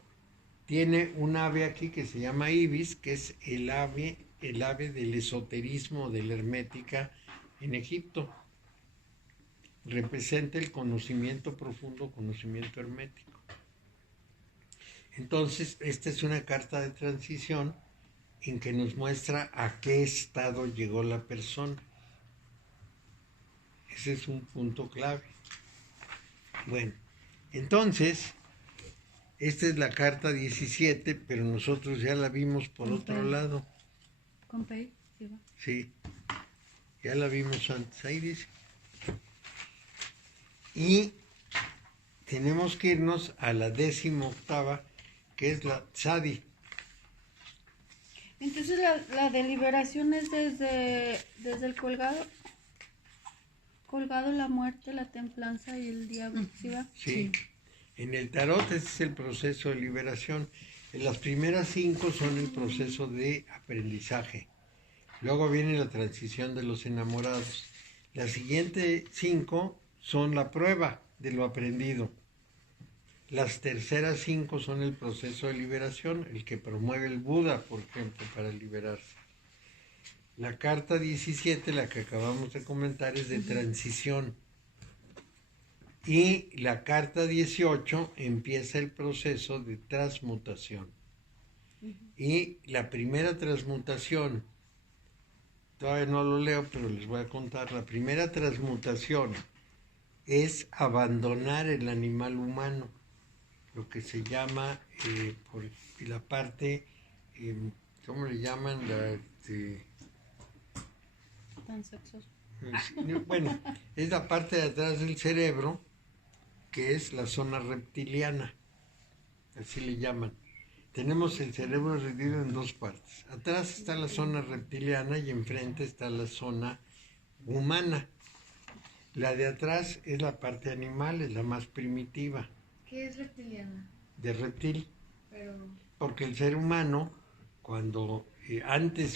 tiene un ave aquí que se llama Ibis, que es el ave del esoterismo, de la hermética en Egipto. Representa el conocimiento profundo, conocimiento hermético. Entonces, esta es una carta de transición en que nos muestra a qué estado llegó la persona. Ese es un punto clave. Bueno, entonces, esta es la carta 17, pero nosotros ya la vimos por otro lado. Con Pei, sí va. Sí, ya la vimos antes, ahí dice. Y tenemos que irnos a la 18ª, que es la Tzadi. Entonces la deliberación es desde el colgado, la muerte, la templanza y el diablo, ¿sí va? Sí. En el tarot ese es el proceso de liberación. En las primeras 5 son el proceso de aprendizaje. Luego viene la transición de los enamorados. Las siguientes 5 son la prueba de lo aprendido. Las terceras 5 son el proceso de liberación, el que promueve el Buda, por ejemplo, para liberarse. La carta 17, la que acabamos de comentar, es de transición. Y la carta 18 empieza el proceso de transmutación. Y la primera transmutación, todavía no lo leo, pero les voy a contar. La primera transmutación es abandonar el animal humano, lo que se llama, por la parte, ¿cómo le llaman? Tan sexoso. Bueno, es la parte de atrás del cerebro, que es la zona reptiliana, así le llaman. Tenemos el cerebro dividido en 2 partes. Atrás está la zona reptiliana y enfrente está la zona humana. La de atrás es la parte animal, es la más primitiva. ¿Qué es reptiliana? De reptil. Pero... Porque el ser humano, cuando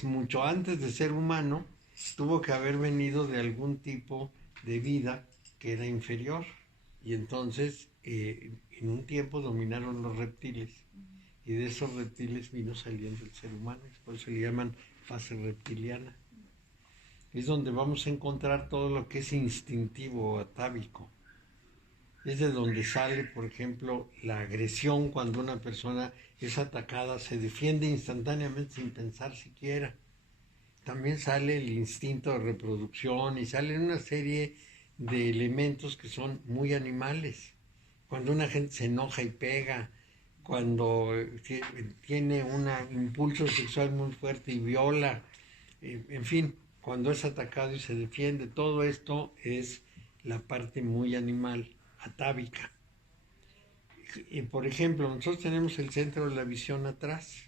mucho antes de ser humano, tuvo que haber venido de algún tipo de vida que era inferior. Y entonces, en un tiempo dominaron los reptiles. Y de esos reptiles vino saliendo el ser humano. Por eso le llaman fase reptiliana. Es donde vamos a encontrar todo lo que es instintivo o atávico. Es de donde sale, por ejemplo, la agresión cuando una persona es atacada, se defiende instantáneamente sin pensar siquiera. También sale el instinto de reproducción y salen una serie de elementos que son muy animales. Cuando una gente se enoja y pega, cuando tiene un impulso sexual muy fuerte y viola, en fin, cuando es atacado y se defiende, todo esto es la parte muy animal, atávica. Y por ejemplo, nosotros tenemos el centro de la visión atrás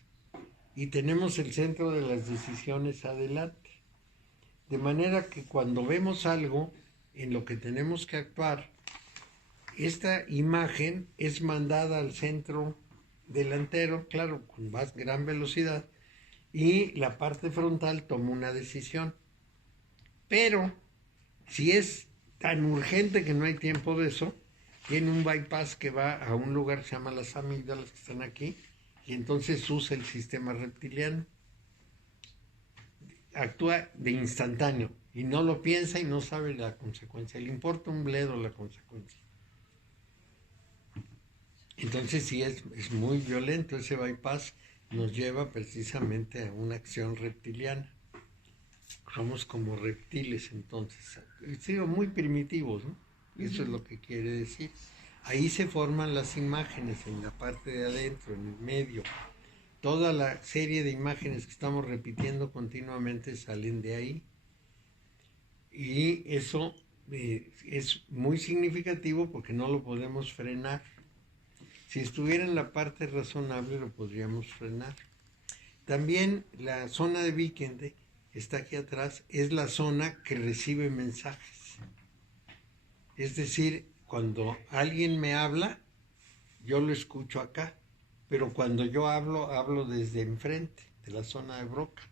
y tenemos el centro de las decisiones adelante. De manera que cuando vemos algo en lo que tenemos que actuar, esta imagen es mandada al centro delantero, claro, con más gran velocidad, y la parte frontal toma una decisión. Pero si es tan urgente que no hay tiempo de eso, tiene un bypass que va a un lugar que se llama las amígdalas, que están aquí, y entonces usa el sistema reptiliano. Actúa de instantáneo y no lo piensa y no sabe la consecuencia. Le importa un bledo la consecuencia. Entonces sí es muy violento. Ese bypass nos lleva precisamente a una acción reptiliana. Somos como reptiles entonces. Sigo muy primitivos, ¿no? Eso es lo que quiere decir. Ahí se forman las imágenes en la parte de adentro, en el medio. Toda la serie de imágenes que estamos repitiendo continuamente salen de ahí. Y eso es muy significativo porque no lo podemos frenar. Si estuviera en la parte razonable lo podríamos frenar. También la zona de Vikende, está aquí atrás, es la zona que recibe mensajes. Es decir, cuando alguien me habla, yo lo escucho acá, pero cuando yo hablo desde enfrente, de la zona de Broca.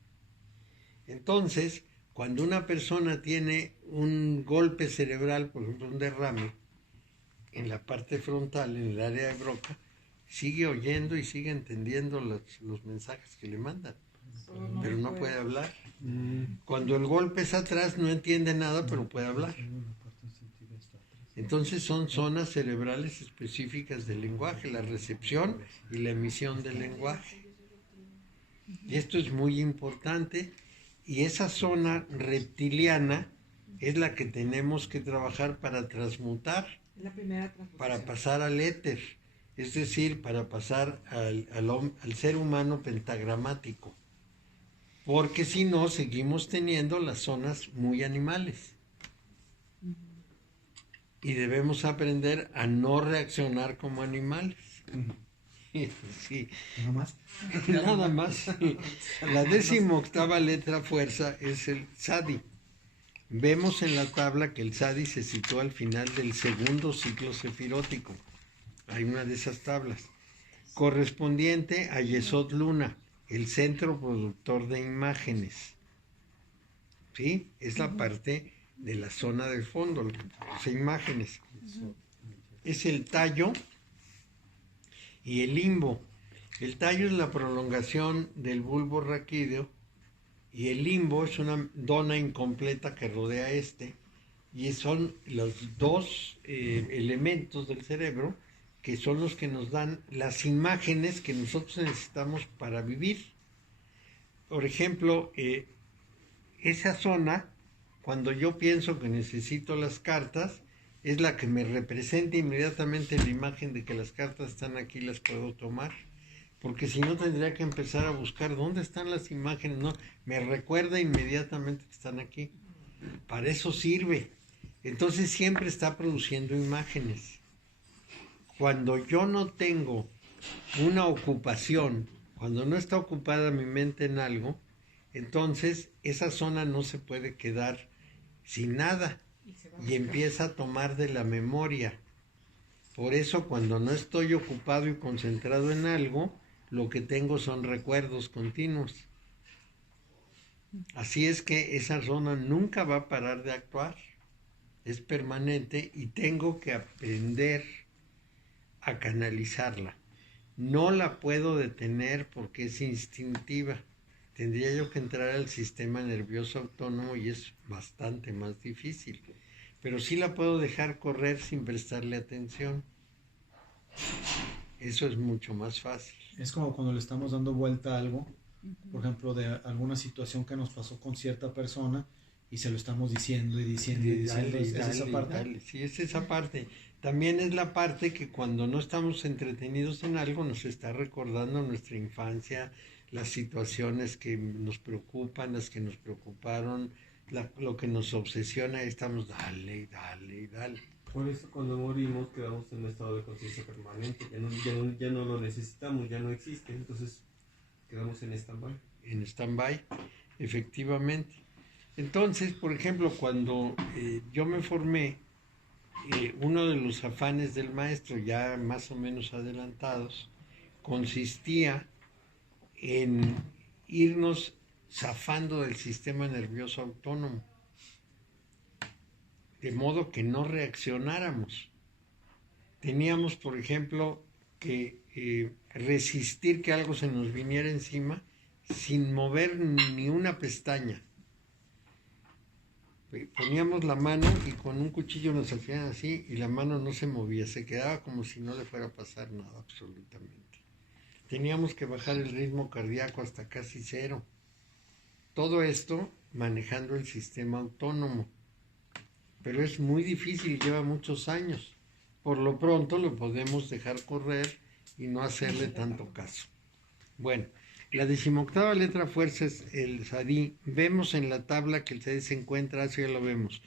Entonces, cuando una persona tiene un golpe cerebral, por ejemplo un derrame, en la parte frontal, en el área de Broca, sigue oyendo y sigue entendiendo los mensajes que le mandan, pero no puede hablar. Cuando el golpe es atrás, no entiende nada, pero puede hablar. Entonces son zonas cerebrales específicas del lenguaje, la recepción y la emisión del lenguaje. Y esto es muy importante, y esa zona reptiliana es la que tenemos que trabajar para transmutar, La primera transposición. para pasar al éter, es decir, para pasar al ser humano pentagramático, porque si no, seguimos teniendo las zonas muy animales. Y debemos aprender a no reaccionar como animales. Sí. ¿Nada más? Nada más. La 18ª letra fuerza es el Sadi. Vemos en la tabla que el Sadi se sitúa al final del segundo ciclo sefirótico. Hay una de esas tablas. Correspondiente a Yesod Luna, el centro productor de imágenes. ¿Sí? Es la parte de la zona del fondo, lo que produce imágenes. Es el tallo y el limbo. El tallo es la prolongación del bulbo raquídeo y el limbo es una dona incompleta que rodea y son los dos elementos del cerebro que son los que nos dan las imágenes que nosotros necesitamos para vivir. Por ejemplo, esa zona, cuando yo pienso que necesito las cartas, es la que me representa inmediatamente la imagen de que las cartas están aquí, las puedo tomar. Porque si no tendría que empezar a buscar dónde están las imágenes, no, me recuerda inmediatamente que están aquí. Para eso sirve. Entonces siempre está produciendo imágenes. Cuando yo no tengo una ocupación, cuando no está ocupada mi mente en algo, entonces esa zona no se puede quedar sin nada y empieza a tomar de la memoria. Por eso cuando no estoy ocupado y concentrado en algo, lo que tengo son recuerdos continuos. Así es que esa zona nunca va a parar de actuar, es permanente y tengo que aprender a canalizarla. No la puedo detener porque es instintiva. Tendría yo que entrar al sistema nervioso autónomo y es bastante más difícil. Pero sí la puedo dejar correr sin prestarle atención. Eso es mucho más fácil. Es como cuando le estamos dando vuelta a algo, por ejemplo, de alguna situación que nos pasó con cierta persona y se lo estamos diciendo y diciendo y diciendo. ¿Es esa parte? Sí, es esa parte. También es la parte que cuando no estamos entretenidos en algo nos está recordando nuestra infancia, las situaciones que nos preocupan, las que nos preocuparon, lo que nos obsesiona, y estamos dale. Por eso cuando morimos quedamos en un estado de conciencia permanente, ya no lo necesitamos, ya no existe, entonces quedamos en stand-by. En stand-by, efectivamente. Entonces, por ejemplo, cuando yo me formé, uno de los afanes del maestro, ya más o menos adelantados, consistía en irnos zafando del sistema nervioso autónomo, de modo que no reaccionáramos. Teníamos, por ejemplo, que resistir que algo se nos viniera encima sin mover ni una pestaña. Poníamos la mano y con un cuchillo nos hacían así y la mano no se movía, se quedaba como si no le fuera a pasar nada absolutamente. Teníamos que bajar el ritmo cardíaco hasta casi 0. Todo esto manejando el sistema autónomo. Pero es muy difícil, lleva muchos años. Por lo pronto lo podemos dejar correr y no hacerle tanto caso. Bueno, la 18ª letra fuerza es el Sadí. Vemos en la tabla que el Sadí se encuentra, así ya lo vemos.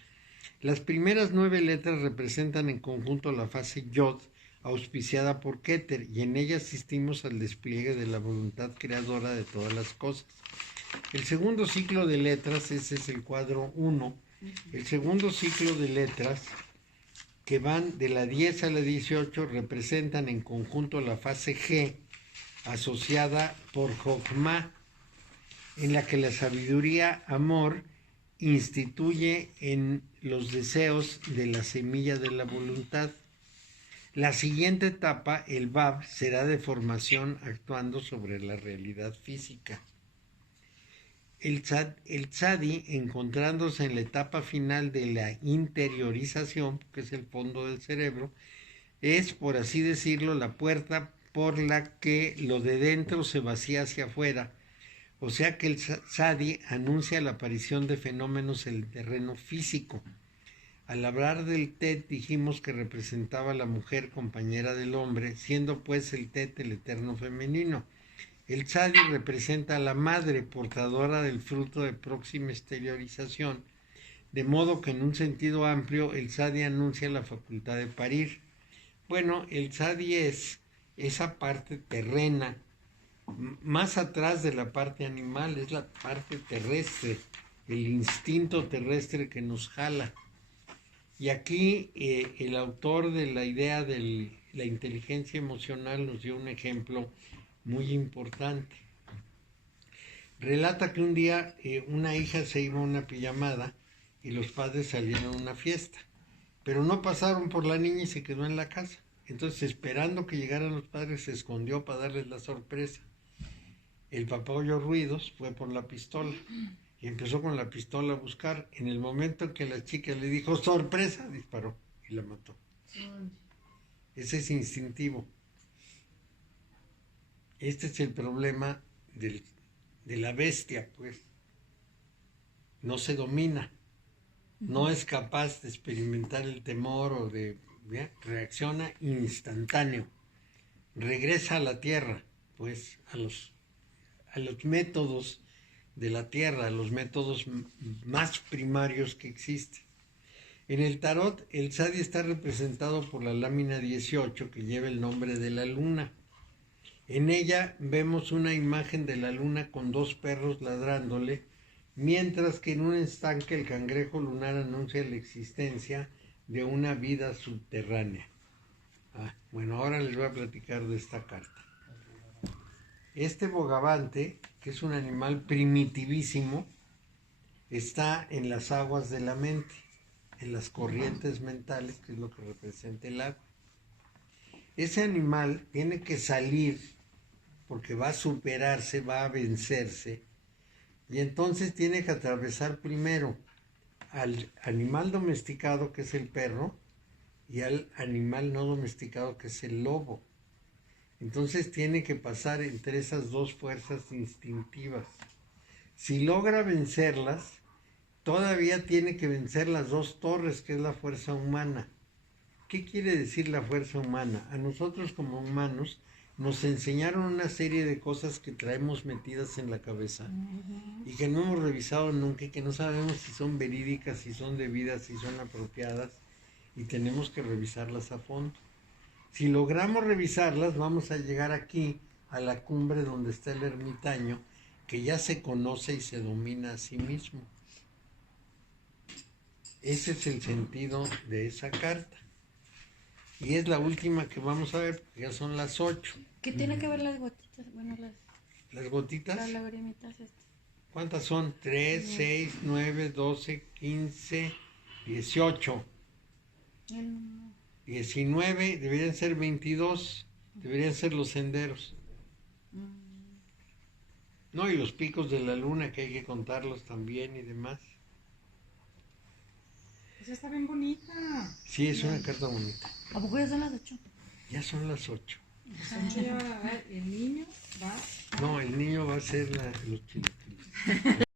Las primeras 9 letras representan en conjunto la fase Yod, auspiciada por Keter, y en ella asistimos al despliegue de la voluntad creadora de todas las cosas. El segundo ciclo de letras, ese es el cuadro 1, el segundo ciclo de letras que van de la 10 a la 18 representan en conjunto la fase G, asociada por Jochma, en la que la sabiduría, amor, instituye en los deseos de la semilla de la voluntad. La siguiente etapa, el Bab, será de formación actuando sobre la realidad física. El tzadi, encontrándose en la etapa final de la interiorización, que es el fondo del cerebro, es, por así decirlo, la puerta por la que lo de dentro se vacía hacia afuera. O sea que el tzadi anuncia la aparición de fenómenos en el terreno físico. Al hablar del Tet dijimos que representaba a la mujer compañera del hombre, siendo pues el Tet el eterno femenino. El tzadi representa a la madre portadora del fruto de próxima exteriorización, de modo que en un sentido amplio el tzadi anuncia la facultad de parir. Bueno, el tzadi es esa parte terrena, más atrás de la parte animal, es la parte terrestre, el instinto terrestre que nos jala. Y aquí el autor de la idea de la inteligencia emocional nos dio un ejemplo muy importante. Relata que un día una hija se iba a una pijamada y los padres salieron a una fiesta, pero no pasaron por la niña y se quedó en la casa. Entonces, esperando que llegaran los padres, se escondió para darles la sorpresa. El papá oyó ruidos, fue por la pistola y empezó con la pistola a buscar. En el momento en que la chica le dijo sorpresa, disparó y la mató. Ese es instintivo. Este es el problema de la bestia, pues. No se domina, no es capaz de experimentar el temor o reacciona instantáneo. Regresa a la tierra, pues, a los métodos de la tierra, a los métodos más primarios que existen. En el tarot, el tzadi está representado por la lámina 18, que lleva el nombre de la luna. En ella vemos una imagen de la luna con dos perros ladrándole, mientras que en un estanque el cangrejo lunar anuncia la existencia de una vida subterránea. Bueno, ahora les voy a platicar de esta carta. Este bogavante, que es un animal primitivísimo, está en las aguas de la mente, en las corrientes mentales, que es lo que representa el agua. Ese animal tiene que salir porque va a superarse, va a vencerse, y entonces tiene que atravesar primero al animal domesticado, que es el perro, y al animal no domesticado, que es el lobo. Entonces tiene que pasar entre esas dos fuerzas instintivas. Si logra vencerlas, todavía tiene que vencer las dos torres, que es la fuerza humana. ¿Qué quiere decir la fuerza humana? A nosotros como humanos nos enseñaron una serie de cosas que traemos metidas en la cabeza y que no hemos revisado nunca y que no sabemos si son verídicas, si son debidas, si son apropiadas, y tenemos que revisarlas a fondo. Si logramos revisarlas, vamos a llegar aquí a la cumbre donde está el ermitaño, que ya se conoce y se domina a sí mismo. Ese es el sentido de esa carta. Y es la última que vamos a ver, porque ya son las 8. ¿Qué tiene que ver las gotitas? Bueno, ¿Las gotitas? las lagrimitas estas. ¿Cuántas son? 3, 6, 9, 12, 15, 18. 19, deberían ser 22, deberían ser los senderos. No, y los picos de la luna, que hay que contarlos también y demás. Esa está bien bonita. Sí, es una carta bonita. ¿A poco ya son las 8? Ya son las 8. Sancho ya va a ver, el niño va. No, el niño va a ser los chilaquiles.